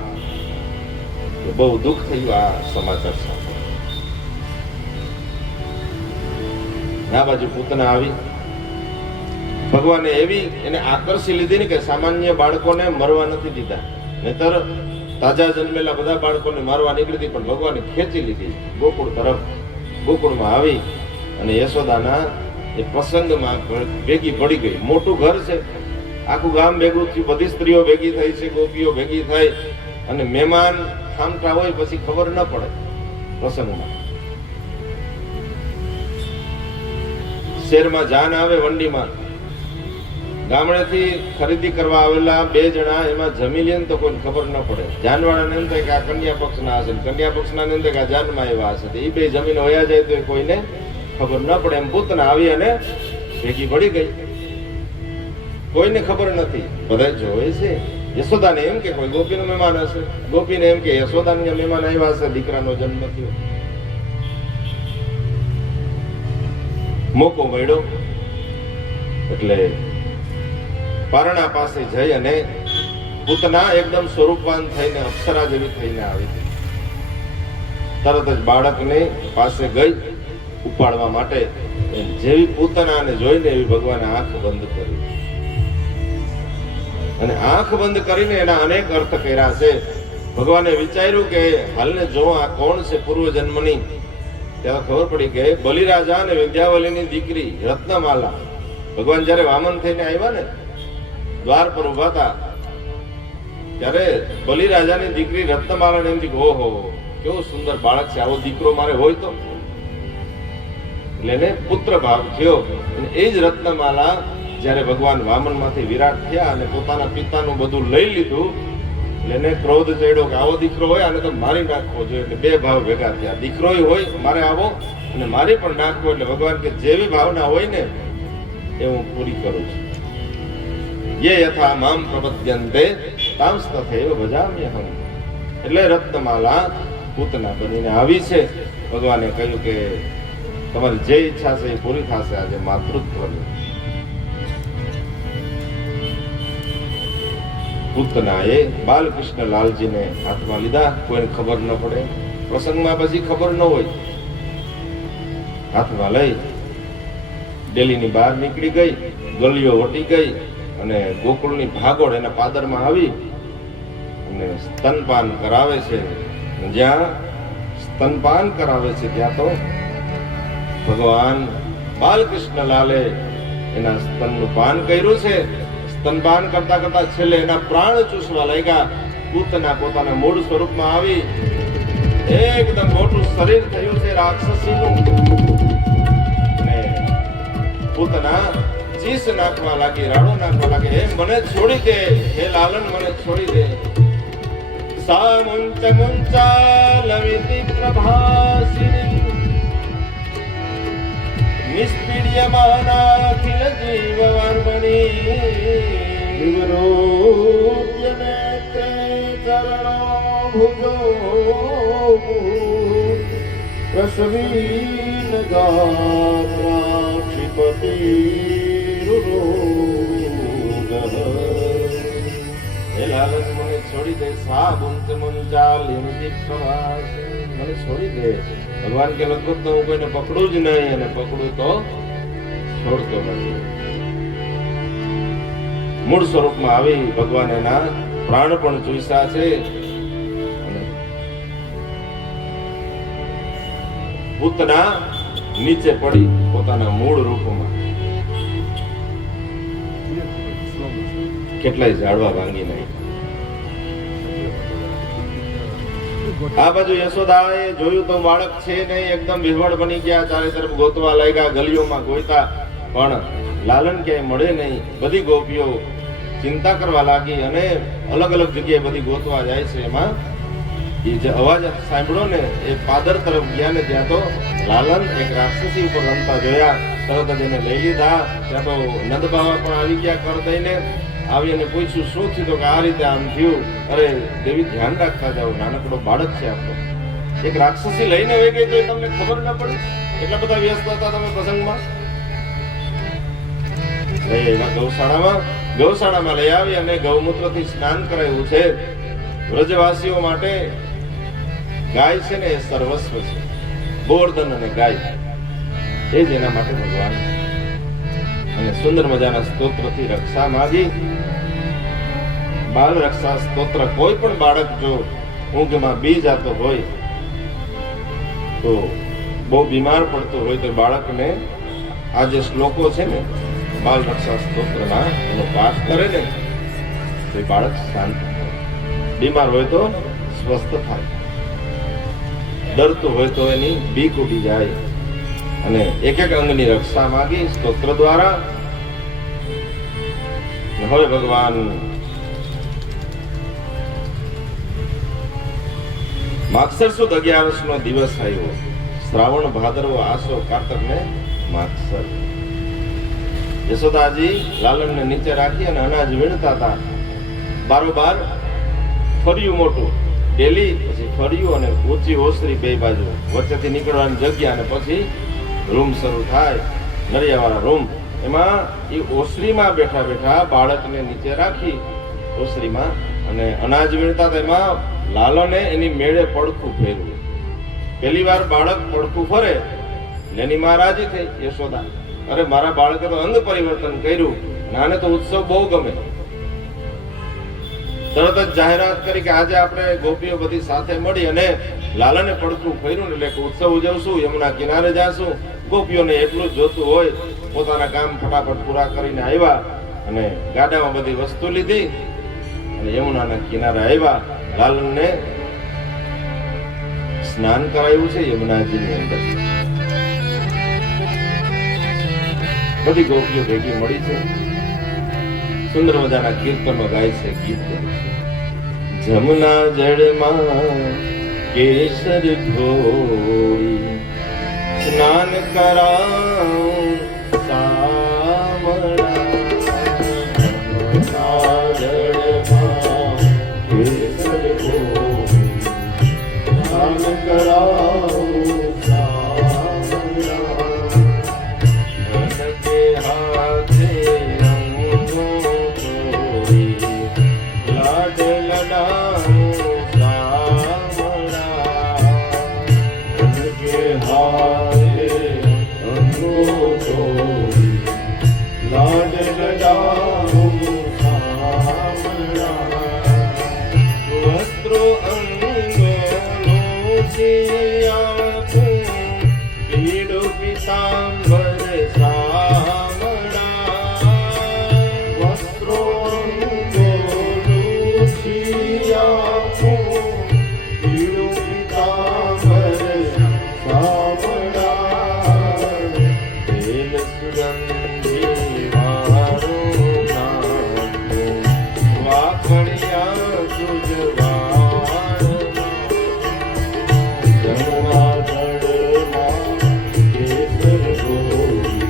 બહુ દુઃખ થયું આ સમાચાર સાથે. આ બાજુ પૂતના આવી. ભગવાને એવી એને આકર્ષી લીધી ને કે સામાન્ય બાળકોને મરવા નથી દીધા. નહીતર તાજા જન્મેલા બધા બાળકોને મારવા નીકળી હતી, પણ ભગવાને ખેંચી લીધી ગોકુળ તરફ. ગોકુળમાં આવી અને યશોદાના એ પ્રસંગમાં ભેગી પડી ગઈ. મોટું ઘર છે, આખું ગામ ભેગું થયું, બધી સ્ત્રીઓ ભેગી થઈ છે, ગોપીઓ ભેગી થઈ. અને મહેમાન ખામઠા હોય પછી ખબર ન પડે પ્રસંગમાં. શહેરમાં જાન આવે, વંડીમાં ગામડેથી ખરીદી કરવા આવેલા 2 જણા એમાં જમી લે તો કોઈને ખબર ન પડે. જાનવાળાને એમ થાય કે આ કન્યા પક્ષના હશે, કન્યા પક્ષના એમ થાય કે આ જાનમાં એવા હશે. એ 2 જમીન વયા જાય તો કોઈને ખબર ન પડે. એમ પૂતના આવી અને ભેગી પડી ગઈ. કોઈને ખબર નથી, બધા જોવે છે. યશોદાને એમ કે કોઈ ગોપીનો મહેમાન હશે, ગોપીને એમ કે યશોદાના મહેમાન આવ્યા હશે, દીકરાનો જન્મ થયો. મોકો મળ્યો એટલે પારણા પાસે જઈ અને પૂતના એકદમ સ્વરૂપવાન થઈને અપ્સરા જેવી થઈને આવી. તરત જ બાળકને પાસે ગઈ ઉપાડવા માટે. જેવી પૂતનાને જોઈને એવી ભગવાને આંખ બંધ કરી. અને આંખ બંધ કરીને એના અનેક અર્થ કર્યા છે. ભગવાને વિચાર્યું કે હાલને જો આ કોણ છે પૂર્વ જન્મની. ત્યારે ખબર પડી કે બલિરાજા અને વિદ્યાવલીની દીકરી રત્નમાલા. ભગવાન જયારે વામન થઈને આવ્યા ને દ્વાર પર ઉભા હતા ત્યારે બલિરાજાની દીકરી રત્નમાલાને એમ થયું ઓહો કેવો સુંદર બાળક છે, આવો દીકરો મારે હોય તો. એટલે એને પુત્ર ભાવ થયો. અને એ જ રત્નમાલા જયારે ભગવાન વામન માંથી વિરાટ થયા અને પોતાના પિતાનું બધું લઈ લીધું એટલે એને ક્રોધ ચડ્યો કે આવો દીકરો હોય આને તો મારી નાખવો જોઈએ. એટલે 2 ભાવ ભેગા થયા. દીકરો હોય મારે આવો અને મારી પણ નાખવો. એટલે ભગવાન કે જેવી ભાવના હોય ને એ હું પૂરી કરું છું. યે યથા મામ પ્રપદ્યન્તે તાંસ્તથૈવ ભજામ્યહમ. એટલે રત્નમાલા પૂતના બનીને આવી છે. ભગવાને કહ્યું કે તમારી જે ઈચ્છા છે એ પૂરી થશે આજે માતૃત્વની. પૂતનાએ બાલકૃષ્ણ લાલજીને હાથમાં લીધા. કોઈને ખબર ન પડે, પ્રસંગમાં પછી ખબર ન હોય. હાથમાં લઈ ડેલીની બહાર નીકળી ગઈ, ગલીઓ વટી ગઈ અને ગોકુળની ભાગોળ એના પાદરમાં આવી અને સ્તનપાન કરાવે છે. જ્યાં સ્તનપાન કરાવે છે ત્યાં તો ભગવાન બાલકૃષ્ણ લાલે એના સ્તનનું પાન કર્યું છે. સ્તનપાન કરતા કરતા છેલ્લે એના પ્રાણ ચૂસવા લાગ્યા. પૂતના પોતાના મૂળ સ્વરૂપમાં આવી એકદમ મોટું શરીર થયું છે રાક્ષસીનું. અને પૂતના ચીસ નાખવા લાગી, રાડો નાખવા લાગી, હે મને છોડી દે, હે લાલન મને છોડી દે. સા મુંચ મુંચાલવિતિ પ્રભાસિની નિષ્પીડ્યમાનાખિલ જીવવર્મણી વિવરોપ્ય નેત્રે ચરણો ભુજો પ્રસવીન ગાત્રા ક્ષિપતિ હે લાલચ મને છોડી દે. સા મુંચ મુંચાલવિતિ પ્રભાસિની મને છોડી દે. ભગવાન કે લગભગ તો હું કોઈને પકડું જ નહીં, અને પકડું તો છોડતો નથી. મૂળ સ્વરૂપમાં આવી ભગવાન એના પ્રાણ પણ ચૂસ્યા છે. પૂતના નીચે પડી પોતાના મૂળ રૂપમાં. કેટલાય ઝાડવા ભાંગી નાખ્યા. આ બાજુ યશોદાએ જોયું તો બાળક છે નહીં, એકદમ વિહવળ બની ગયા. ચારે તરફ ગોતવા લાગ્યા, ગલીઓમાં ગોઈતા, પણ લાલન ક્યાંય મળે નહીં. બધી ગોપીઓ ચિંતા કરવા લાગી અને અલગ અલગ જગ્યાએ બધી ગોતવા જાય છે. એમાં એ જે અવાજ સાંભળ્યો ને એ પાદર તરફ ગયા ને ત્યાં તો લાલન એક રાક્ષસી ઉપર રમતા જોયા. તરત જ એને લઈ લીધા. ત્યાં તો નંદ બાવા પણ આવી ગયા કર દઈને. આવી અને પૂછ્યું શું થયું? તો કે આ રીતે આમ થયું. અરે દેવી ધ્યાન રાખતા જાઓ, નાનકડો બાળક છે આપણો. એક રાક્ષસી લઈને વહી ગઈ તો તમને ખબર ન પડી? એટલા બધા વ્યસ્ત હતા તમે પ્રસંગમાં. એવા ગૌશાળામાં લઈ આવી અને ગૌમૂત્રથી સ્નાન કરાવ્યું છે. વ્રજવાસીઓ માટે ગાય છે ને એ સર્વસ્વ છે. ગોવર્ધન અને ગાય એ જ એના માટે ભગવાન. અને સુંદર મજાના સ્તોત્રથી રક્ષા માંગી. બાલ રક્ષા સ્તોત્ર. કોઈ પણ બાળક જો ઊંઘમાં બી જાતો હોય તો બહુ બીમાર પડતો હોય તો બાળકને આ જે શ્લોકો છે ને બાલ રક્ષા સ્તોત્રના એનો પાઠ કરે ને તો એ બાળક શાંત થાય. બીમાર હોય તો સ્વસ્થ થાય, ડરતું હોય તો એની બીક ઉડી જાય. અને એક એક અંગની રક્ષા માંગી સ્તોત્ર દ્વારા. હવે ભગવાન માગસર સુદ 11 નો દિવસ આવ્યો. શ્રાવણ ભાદરવો આસો કારતક ને માગસર. યશોદાજી લાલનને નીચે રાખી અને અનાજ વીણતા હતા. બારોબાર ફર્યું મોટું ડેલી, પછી ફર્યું અને ઊંચી ઓસરી બે બાજુ, વચ્ચેથી નીકળવાની જગ્યા અને પછી રૂમ શરૂ થાય, નરિયાવાળા રૂમ. એમાં એ ઓસરીમાં બેઠા બેઠા બાળકને નીચે રાખી ઓસરીમાં અને અનાજ વીણતા હતા. એમાં લાલને એની મેળે પડખું ફેરવ્યું. પહેલી વાર બાળક પડખું ફરે એટલે એની માં રાજી થઈ યશોદા. અરે મારા બાળકે તો અંગ પરિવર્તન કર્યું, આને તો ઉત્સવ બહુ ગમે. તરત જ જાહેરાત કરી કે આજે આપણે ગોપીઓ બધી સાથે મળી અને લાલને પડખું ફેર્યું એટલે કે ઉત્સવ ઉજવશું, યમુના કિનારે જાશું. ગોપીઓને એટલું જ જોતું હોય, પોતાના કામ ફટાફટ પૂરા કરીને આવ્યા અને ગાડામાં બધી વસ્તુ લીધી અને યમુનાના કિનારે આવ્યા. લાલનને સ્નાન કરાયું છે યમુનાજીની અંદર. બધી ગોપીઓ ભેગી મળી છે, સુંદર મજાના કીર્તનો ગાય છે, ગીત ગાય છે. જમુના જળમાં કેસર ઘોળી સ્નાન કરાઉં સામળા. જમુના જળમાં કેસર ઘોળી સ્નાન કરાઉં સામળા. ધન કે હાથે અંગો ચોરી લાડ લડાઉં સામળા. ધન કે હાથે અંગો ચોરી લાડ લડાઉં પીતાંબર સામણા વસ્ત્રોનું ડોલું શિયાળું, પીળું પીતાંબર સામણા, તેલ સુગંધી વાળું નાખું, વાખણિયા સુજવાળના, જળમાં કેસર ગોરી,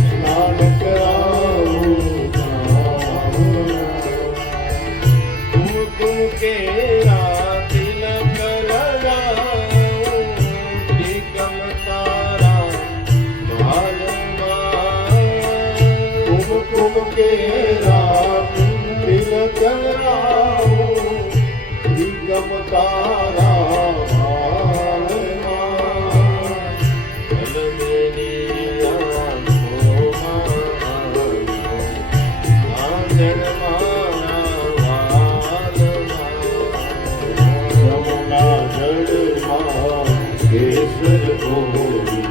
સ્નાન કરાવું સામણા. કુમકુમ કેરા તિલક લગાવું, ટીકમ તારા ભાલમાં. કુમકુમ કેરા તિલક લગાવું, નિગમ તારા ભાલમાં. અલબેલી આંખોમાં આંધણ મારા વાલમાં. યમુના જળમાં કેસર ગોરી,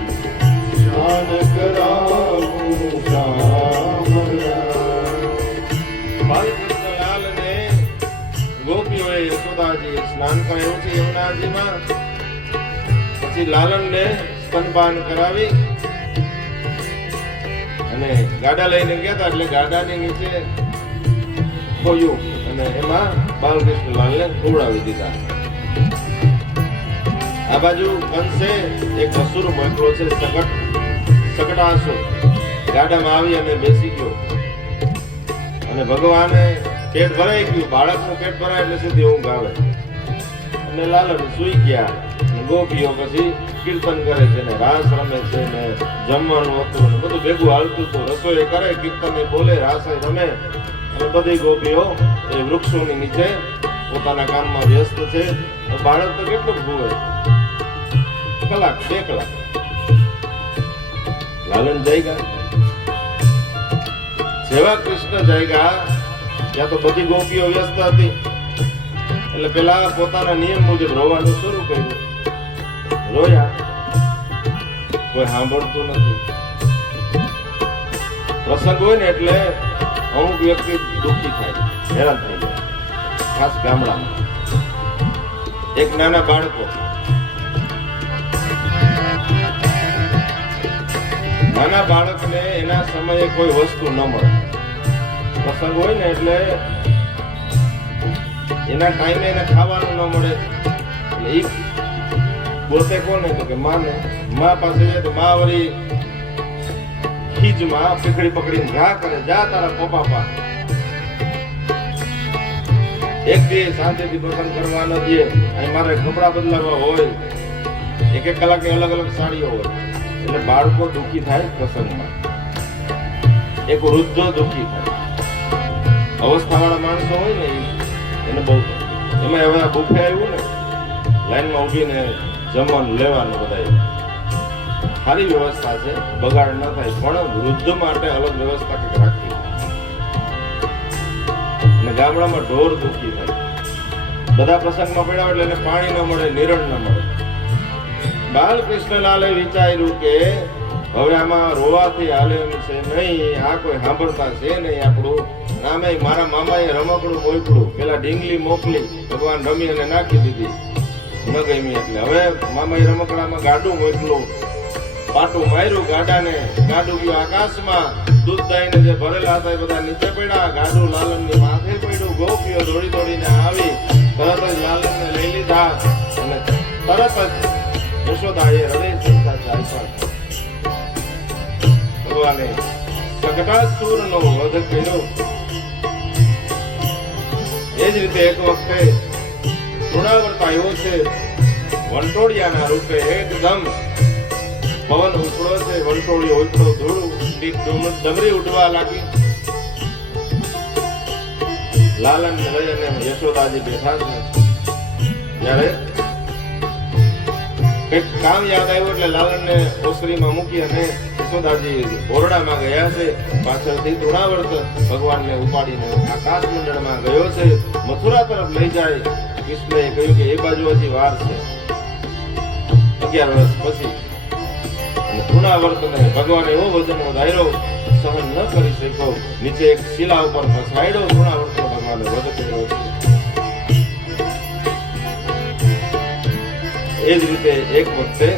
સ્નાન કરાવું સામણા. બાલકૃષ્ણલાલને ગોપીઓએ યશોદાજી સ્નાન કરાવ્યું છે યમુનાજીમાં. પછી લાલનને સ્તનપાન કરાવી અને ગાડા લઈને ગયા હતા, એટલે ગાડાની નીચે ખોયું અને એમાં બાલકૃષ્ણલાલને ખવડાવી દીધા. આ બાજુ કંસે એક અસુર મોકલો છે, સકટાસુર. ગાડામાં આવી અને બેસી ગયો અને ભગવાને પેટ ભરાઈ ગયું, બાળકનું પેટ ભરાય એટલે સીધી ઊંઘ આવે અને લાલન સૂઈ ગયા. અને ગોપીઓ પછી કીર્તન કરે છે ને રાસ રમે છે ને જમવાનું હતું ને બધું ભેગું હાલતું હતું. રસોઈ કરે, કીર્તન બોલે, રાસ રમે અને બધી ગોપીઓ એ વૃક્ષોની નીચે પોતાના કામમાં વ્યસ્ત છે. બાળક તો કેટલું ભૂવે, કલાક 2 કલાક. લાલન જાગ્યા. જેવા કૃષ્ણ જાગ્યા ત્યાં તો બધી ગોપીઓ વ્યસ્ત હતી, એટલે પેલા પોતાના નિયમ મુજબ રોવાનું શરૂ કર્યું. રોયા, કોઈ સાંભળતું નથી. પ્રસંગ હોય ને એટલે અમુક વ્યક્તિ દુઃખી થાય, હેરાન થઈ જાય. ખાસ ગામડામાં એક નાના બાળકો, નાના બાળકને એના સમયે કોઈ વસ્તુ ન મળે. પ્રસંગ હોય ને એટલે એના ટાઈમે એને ખાવાનું ન મળે, એટલે ઈ પોતે કોને તો કે માને. મા પાસે જાય તો મા વળી ખીજમાં પીકડી પકડીને ઘા કરે, જા તારા પપ્પા પા. એક દિવસ શાંતિથી પ્રસંગ કરવા ન દે, અહીં મારે કપડા બદલાવા હોય, 1 કલાકની અલગ અલગ સાડીઓ હોય, એટલે બાળકો દુઃખી થાય પ્રસંગમાં. એક વૃદ્ધો દુઃખી થાય, અવસ્થાવાળા માણસો હોય ને એને બહુ થાય. એમાં હવે આ ભૂખે આવ્યું ને, લાઈનમાં ઊભીને જમવાનું લેવાનું બધા. સારી વ્યવસ્થા છે, બગાડ ન થાય, પણ વૃદ્ધ માટે અલગ વ્યવસ્થા કંઈક રાખવી. અને ગામડામાં ઢોર દુઃખી થાય, બધા પ્રસંગમાં પડ્યા એટલે એને પાણી ન મળે, નિરણ ન મળે. બાલકૃષ્ણલાલે વિચાર્યું કે હવે આમાં રોવાથી હાલે એમ છે નહીં, આ કોઈ સાંભળતા છે નહીં. આપણું નામે મારા મામાએ રમકડું મોકલું, પેલા ડીંગલી મોકલી, ભગવાન રમી અને નાખી દીધી, ન ગમી એટલે હવે મામાએ રમકડામાં ગાડું મોકલું, પાટું માર્યું ગાડાને, ગાડું ગયું આકાશમાં. દૂધ દઈને જે ભરેલા હતા એ બધા નીચે પડ્યા, ગાડું લાલનની માથે પડ્યું. ગોપીઓ દોડી દોડીને આવી, તરત જ લાલનને લઈ લીધા અને તરત જ યશોદાએ હૃદય સંતા ચાલ્યા. ભગવાને સકટાસુરનો વધ કર્યો. એ જ રીતે એક વખતે તૃણાવર્ત આવ્યો છે, વંટોળિયાના રૂપે. એકદમ પવન ઉપડો છે, વંટોળિયો ઉપડો, ધૂળું ડમરી ઉડવા લાગી. લાલન લઈ અને યશોદાજી બેઠા છે. ત્યારે કંઈક કામ યાદ આવ્યું એટલે લાલનને ઓસરીમાં મૂકી અને યશોદાજી ઓરડામાં ગયા છે. પાછળથી તૃણાવર્ત ભગવાનને ઉપાડીને આકાશ મંડળમાં ગયો છે, મથુરા તરફ લઈ જાય. કૃષ્ણએ કહ્યું કે એ બાજુ હજી વાર છે, 11 વર્ષ પછી. અને તૃણાવર્તને ભગવાન એવો વજનનો દાયરો સહન ન કરી શક્યો, નીચે એક શિલા ઉપર ફસાયડો તૃણાવર્તનો ભગવાને વધ કર્યો છે. એ જ રીતે એક વખતે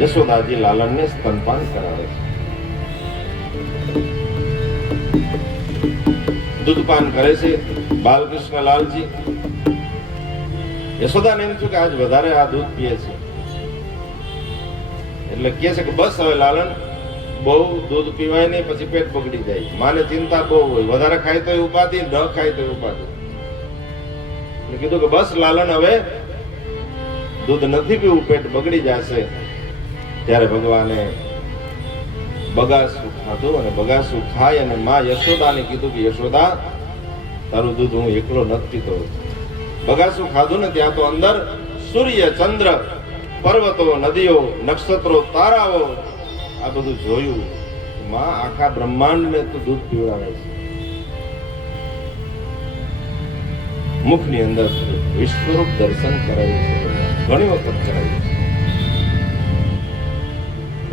યશોદાજી લાલનને સ્તનપાન કરાવે છે. દૂધપાન કરે છે બાલકૃષ્ણ લાલજી. યશોદાને એમ થયું કે આજ વધારે આ દૂધ પીએ છે, એટલે કહે છે કે બસ હવે લાલન, બહુ દૂધ પીવાય નહીં, પછી પેટ બગડી જાય. માને ચિંતા બહુ હોય, વધારે ખાય તો ઉપાધિ, ન ખાય તો ઉપાધિ. એટલે કીધું કે બસ લાલન, હવે દૂધ નથી પીવું, પેટ બગડી જશે. ત્યારે ભગવાને બગાસું ખાધું અને બગાસું ખાય અને માં યશોદાને કીધું કે યશોદા, તારું દૂધ હું એકલો નથી પીતો. બગાસું ખાધું ને ત્યાં તો અંદર સૂર્ય, ચંદ્ર, પર્વતો, નદીઓ, નક્ષત્રો, તારાઓ આ બધું જોયું. માં આખા બ્રહ્માંડને તો દૂધ પીવડાવે છે. મુખની અંદર વિશ્વરૂપ દર્શન કરાયું છે, ઘણી વખત કરાયું છે.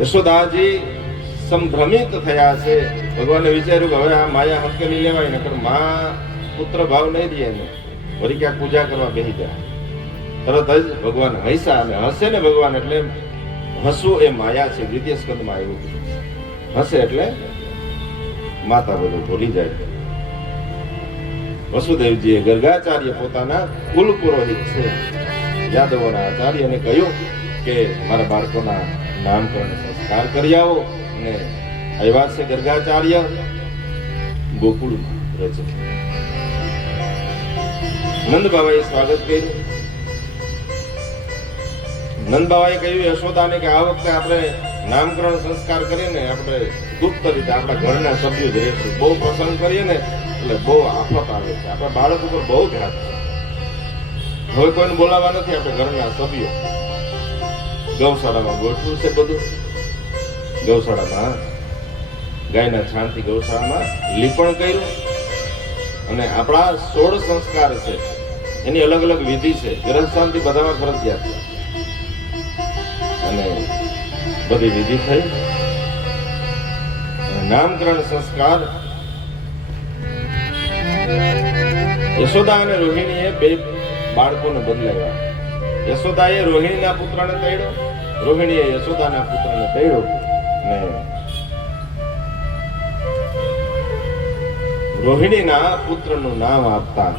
યશોદાજી સંભ્રમિત થયા છે. ભગવાને વિચાર્યું કે હવે આ માયા હકેલી લેવાય, નકર માં પુત્ર ભાવ નહીં દે ને, વળી ક્યાંક પૂજા કરવા બેસી જાય. તરત જ ભગવાન હસ્યા, અને હસે ને ભગવાન એટલે હસવું એ માયા છે. દ્વિતીય સ્કંદમાં આવ્યું, હસે એટલે માતા બધું ભૂલી જાય. વસુદેવજીએ ગર્ગાચાર્ય પોતાના કુલ પુરોહિત છે, યાદવોના આચાર્યને કહ્યું કે મારા બાળકોના નામકરણ સંસ્કાર કરી આવો. અને આવ્યા છે ગર્ગાચાર્ય ગોકુળમાં રહે છે. નંદ બાબાએ સ્વાગત કર્યું. નંદ બાબાએ કહ્યું યશોદાને કે આ વખતે આપણે નામકરણ સંસ્કાર કરીને આપણે ગુપ્ત રીતે આપણા ઘરના સભ્યો જ રહેશું. બહુ પ્રસંગ કરીએ ને એટલે બહુ આફત આવે છે, આપણા બાળક ઉપર બહુ ઘાત છે. હવે કોઈને બોલાવવા નથી, આપણે ઘરના સભ્યો. ગૌશાળામાં ગોઠવું છે બધું. ગૌશાળામાં ગાયના છાણથી ગૌશાળામાં લીપણ કર્યું. અને આપણા 16 સંસ્કાર છે, એની અલગ અલગ વિધિ છે. ગ્રહસ્થાનથી બધામાં ફરજિયાત છે. અને બધી વિધિ થઈ. નામકરણ સંસ્કાર યશોદા અને રોહિણીએ બે બાળકોને બદલાવ્યા. યશોદાએ રોહિણીના પુત્રને તેડ્યો, રોહિણીએ યશોદાના પુત્રને તેડ્યો. ને રોહિણીના પુત્રનું નામ આપતા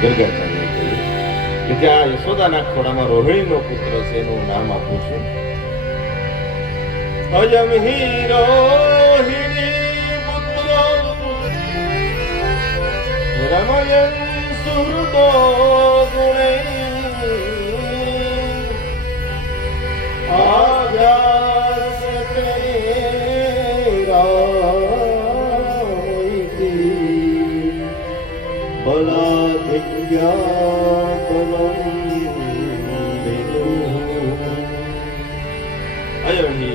ગર્ગાચાર્યએ કહ્યું કે આ યશોદાના ખોડામાં રોહિણીનો પુત્ર છે, એનું નામ આપું છું અયમ હિ રોહિણી પુત્રો રમયન સુહૃદો ગુણે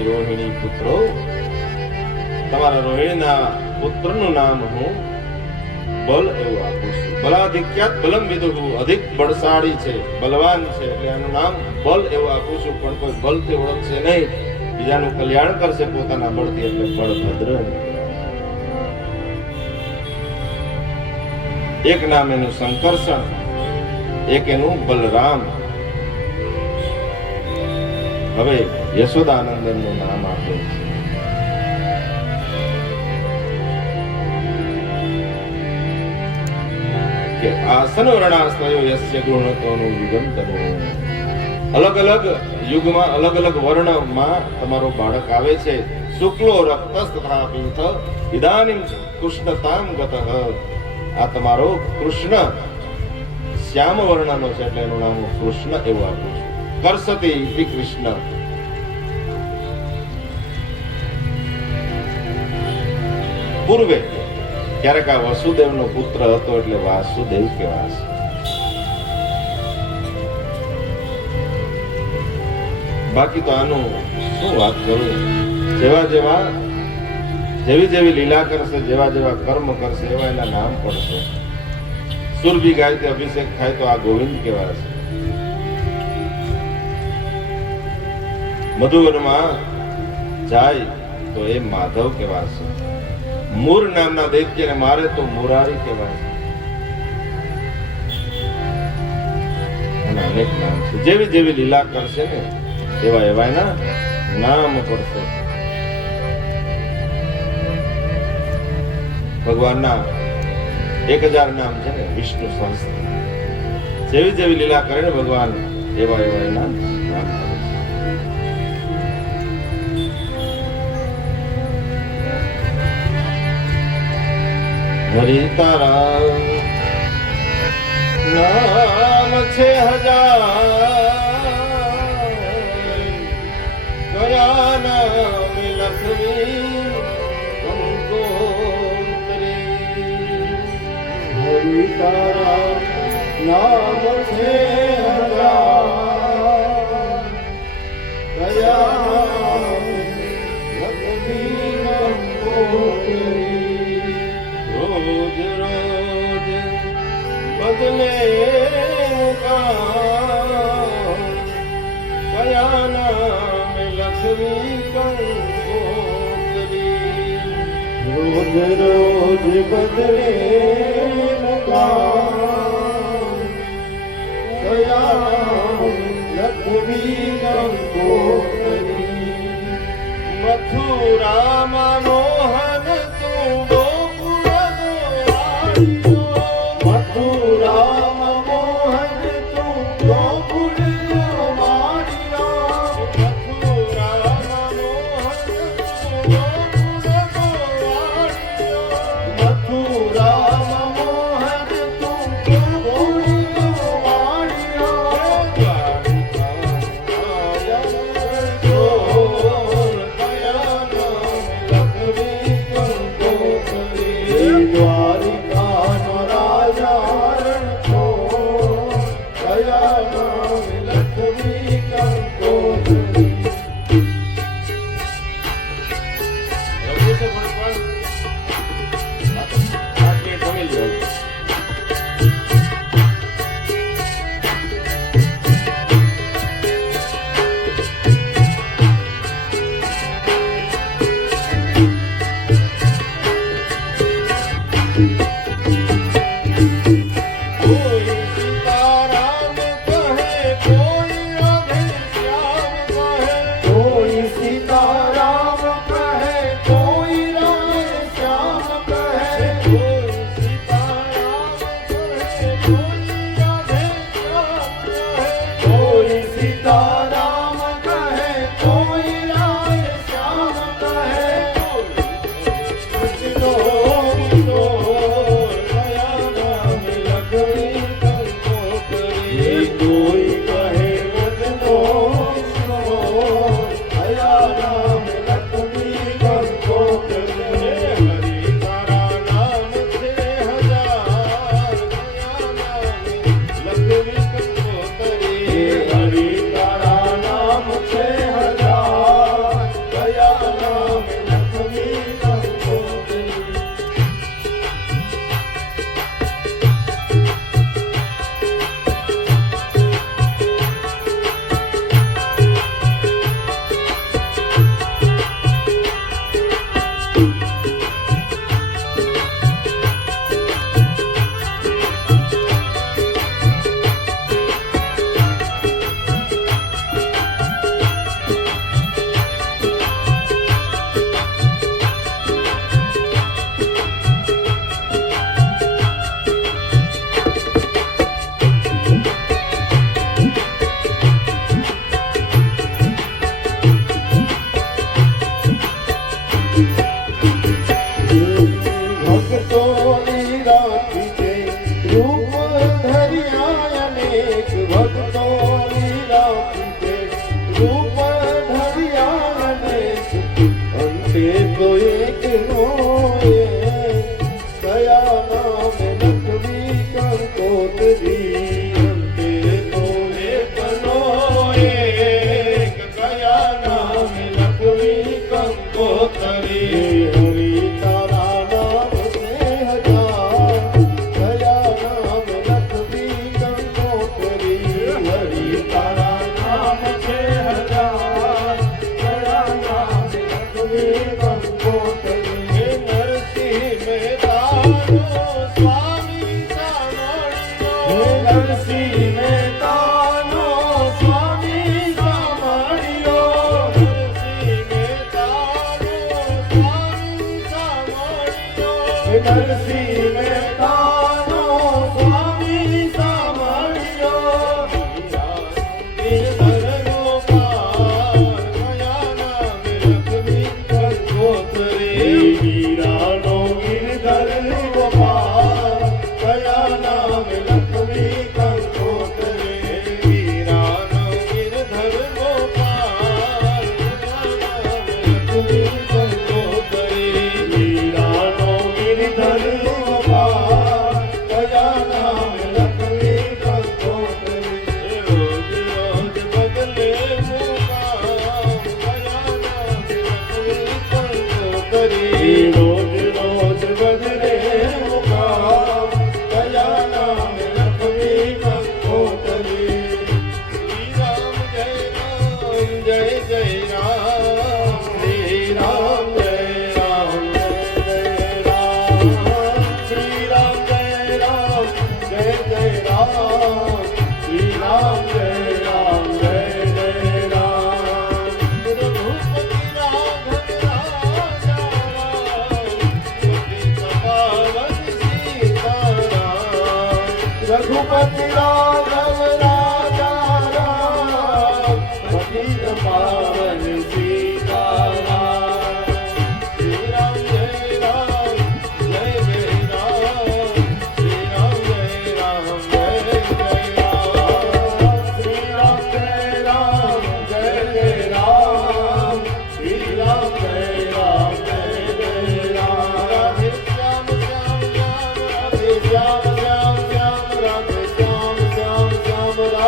રોહિણી પુત્રો, તમારા રોહિણીના પુત્રનું નામ હું બલ એવું આપું છું. બલાધિક્યાત બલમ વિદુહુ, અધિક બળશાળી છે, બલવાન છે, એટલે એનું નામ બલ એવું આપું છું. પણ કોઈ બલથી ઓળખશે નહીં, બીજાનું કલ્યાણ કરશે પોતાના બળથી, એટલે બળભદ્ર. એક નામ એનું સંકર્ષણ, એક એનું બલરામ. હવે યશોદાનંદનનું નામ આપ્યું કે આસન વર્ણાશ્રયો યસ્ય ગૃહણતોનું વિગંતનું. અલગ અલગ યુગમાં અલગ અલગ વર્ણમાં તમારો બાળક આવે છે. શુક્લો રક્તસ્ તથા પીથ ઇદાનીમ કૃષ્ણતામ ગતઃ. આ તમારો કૃષ્ણ શ્યામ વર્ણનો છે, એટલે એનું નામ કૃષ્ણ એવું આપું છું. કરસતી ઇતિ કૃષ્ણ. પૂર્વે ક્યારેક આ વસુદેવનો પુત્ર હતો, એટલે વાસુદેવ કહેવાશે. બાકી તો આનું શું વાત કરું. જેવી જેવી લીલા કરશે, જેવા જેવા કર્મ કરશે, એવા એના નામ પડશે. સુરભી ગાયથી અભિષેક થાય તો આ ગોવિંદ કહેવાશે. મધુવનમાં જાય તો એ માધવ કહેવાશે. મૂર નામના દૈત્યને મારે તો મુરારી કહેવાય. એના અનેક નામ છે. જેવી જેવી લીલા કરશે ને એવા એવા એના નામ પડશે. ભગવાનના 1000 નામ છે ને વિષ્ણુ સહસ્ત્ર. જેવી જેવી લીલા કરે ને ભગવાન એવા એવા એના નામ પડે છે. હરિ તારા નામ છે 1000, કયા નામ લખવી હરિ તારા નામ છે 1000, કયા લખવી કંકોત્રી. રોજ રોજ બદલે કયા નામ લખવી કંકોત્રી. રોજ રોજ બદલે મુકામ, કયા લખવી કંકોત્રી. મથુરામાં મોહન તું ગોકુળ દ્વારિયો. મથુરામાં મોહન તું ગોકુળ દ્વારિયો. મથુરામાં મોહન તું ગોકુળ દ્વારિયો. મથુરામાં મોહન તું ગોકુળ દ્વારિયો. દ્વારિકાનો રાજા રણછોડ, કયા નામ લખવી કંકોત્રી. રમવું છે ભગવાન? આટલી જમી લ્યો. કોઈ સીતારામ કહે, કોઈ રાધે શ્યામ કહે. કોઈ સીતારામ કહે, કોઈ રાધે શ્યામ કહે. કોઈ સીતારામ કહે, કોઈ રાધે શ્યામ કહે. કોઈ સીતારામ કહે, કોઈ રાધે શ્યામ કહે. કૃષ્ણો કિશોર, કયા નામ લખવી કંકોત્રી. કોઈ કહે વદનો કિશોર, કયા નામ લખવી કંકોત્રી. હરિ તારા નામ છે 1000, કયા નામ લખવી કંકોત્રી. હરિ તારા નામ છે 1000, કયા નામ લખવી કંકોત્રી. ભક્તોની રાખી છે રૂપ ધર્યા અનેક. ભક્તોની રાખી છે રૂપ ધર્યા અનેક. અંતે તો એકનો એક, કયા નામ લખવી કંકોત્રી. અંતે તો એકનો એક, કયા નામ લખવી કંકોત્રી. હરિ તારા નામ છે 1000, કયા નામ લખવી કંકોત્રી. હરિ તારા નામ નરસિંહ મહેતાનો સ્વામી સાંભળ્યો ગિરધર ગોપાલ કયા નામે લખવી કંકોત્રી વીરાનો ગિરધર ગોપાલ કયા નામે લખવી કંકોત્રી વીરાનો ગિરધર ગોપાલ વીરાનો ગિરધર ગોપાલ કયા નામે લખવી કંકોત્રી રોજ રોજ બદલે મુકામ કયા નામે લખવી કંકોત્રી રોજ રોજ બદલે મુકામ કયા નામે લખવી કંકોત્રી શ્રી રામ જય જય રામ શ્રી રામ જય શ્રી રામ જય રામ જય જય રામ શ્રી રામ જય રામ જય જય રામ રઘુપતિ રાઘવ રાજા રામ પતિત પાવન સીતારામ રઘુપતિ રાઘવ રાજા રામ પતિત પાવન સીતારામ શ્રી રામ જય રામ જય જય રામ શ્રી રામ જય રામ જય જય રામ શ્રી રામ જય રામ જય જય રામ શ્રી રામ જય રામ જય જય રામ રાધે શ્યામ શ્યામ શ્યામ રાધે શ્યામ શ્યામ શ્યામ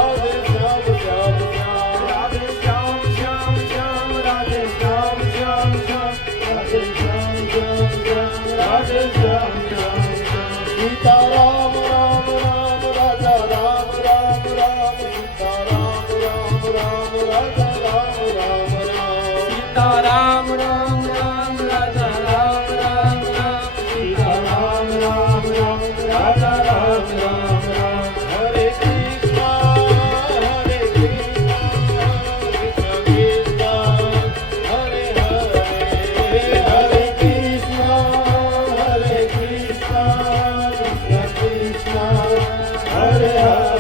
રાધે શ્યામ શ્યામ શ્યામ રાધે શ્યામ શ્યામ શ્યામ રાધે શ્યામ શ્યામ શ્યામ રાધે શ્યામ શ્યામ શ્યામ રાધે શ્યામ શ્યામ શ્યામ રાધે શ્યામ શ્યામ શ્યામ સીતા રામ રામ રામ રાજા રામ રામ રામ સીતા રામ રામ રામ રાજા રામ રામ રામ સીતા રામ રામ રામ રાજા રામ રામ રામ સીતા રામ રામ રામ રાજા રામ રામ રામ હરે કૃષ્ણ કૃષ્ણ કૃષ્ણ હરે હરે હરે કૃષ્ણ કૃષ્ણ હરે હરે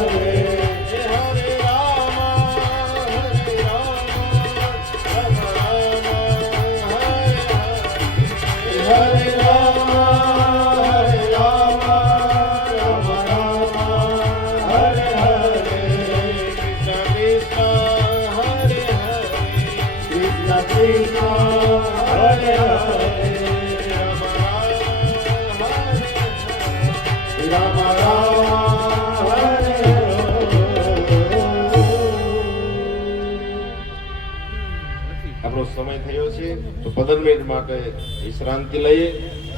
હરે રામ રામ રામ હરે રામ હરે રામ રામ રામ હરે હરે કૃષ્ણ કૃષ્ણ હરે હરે કૃષ્ણ કૃષ્ણ હરે હરે રામ રામ હરે આપણો સમય થયો છે તો 15 મિનિટ માટે વિશ્રાંતિ લઈએ.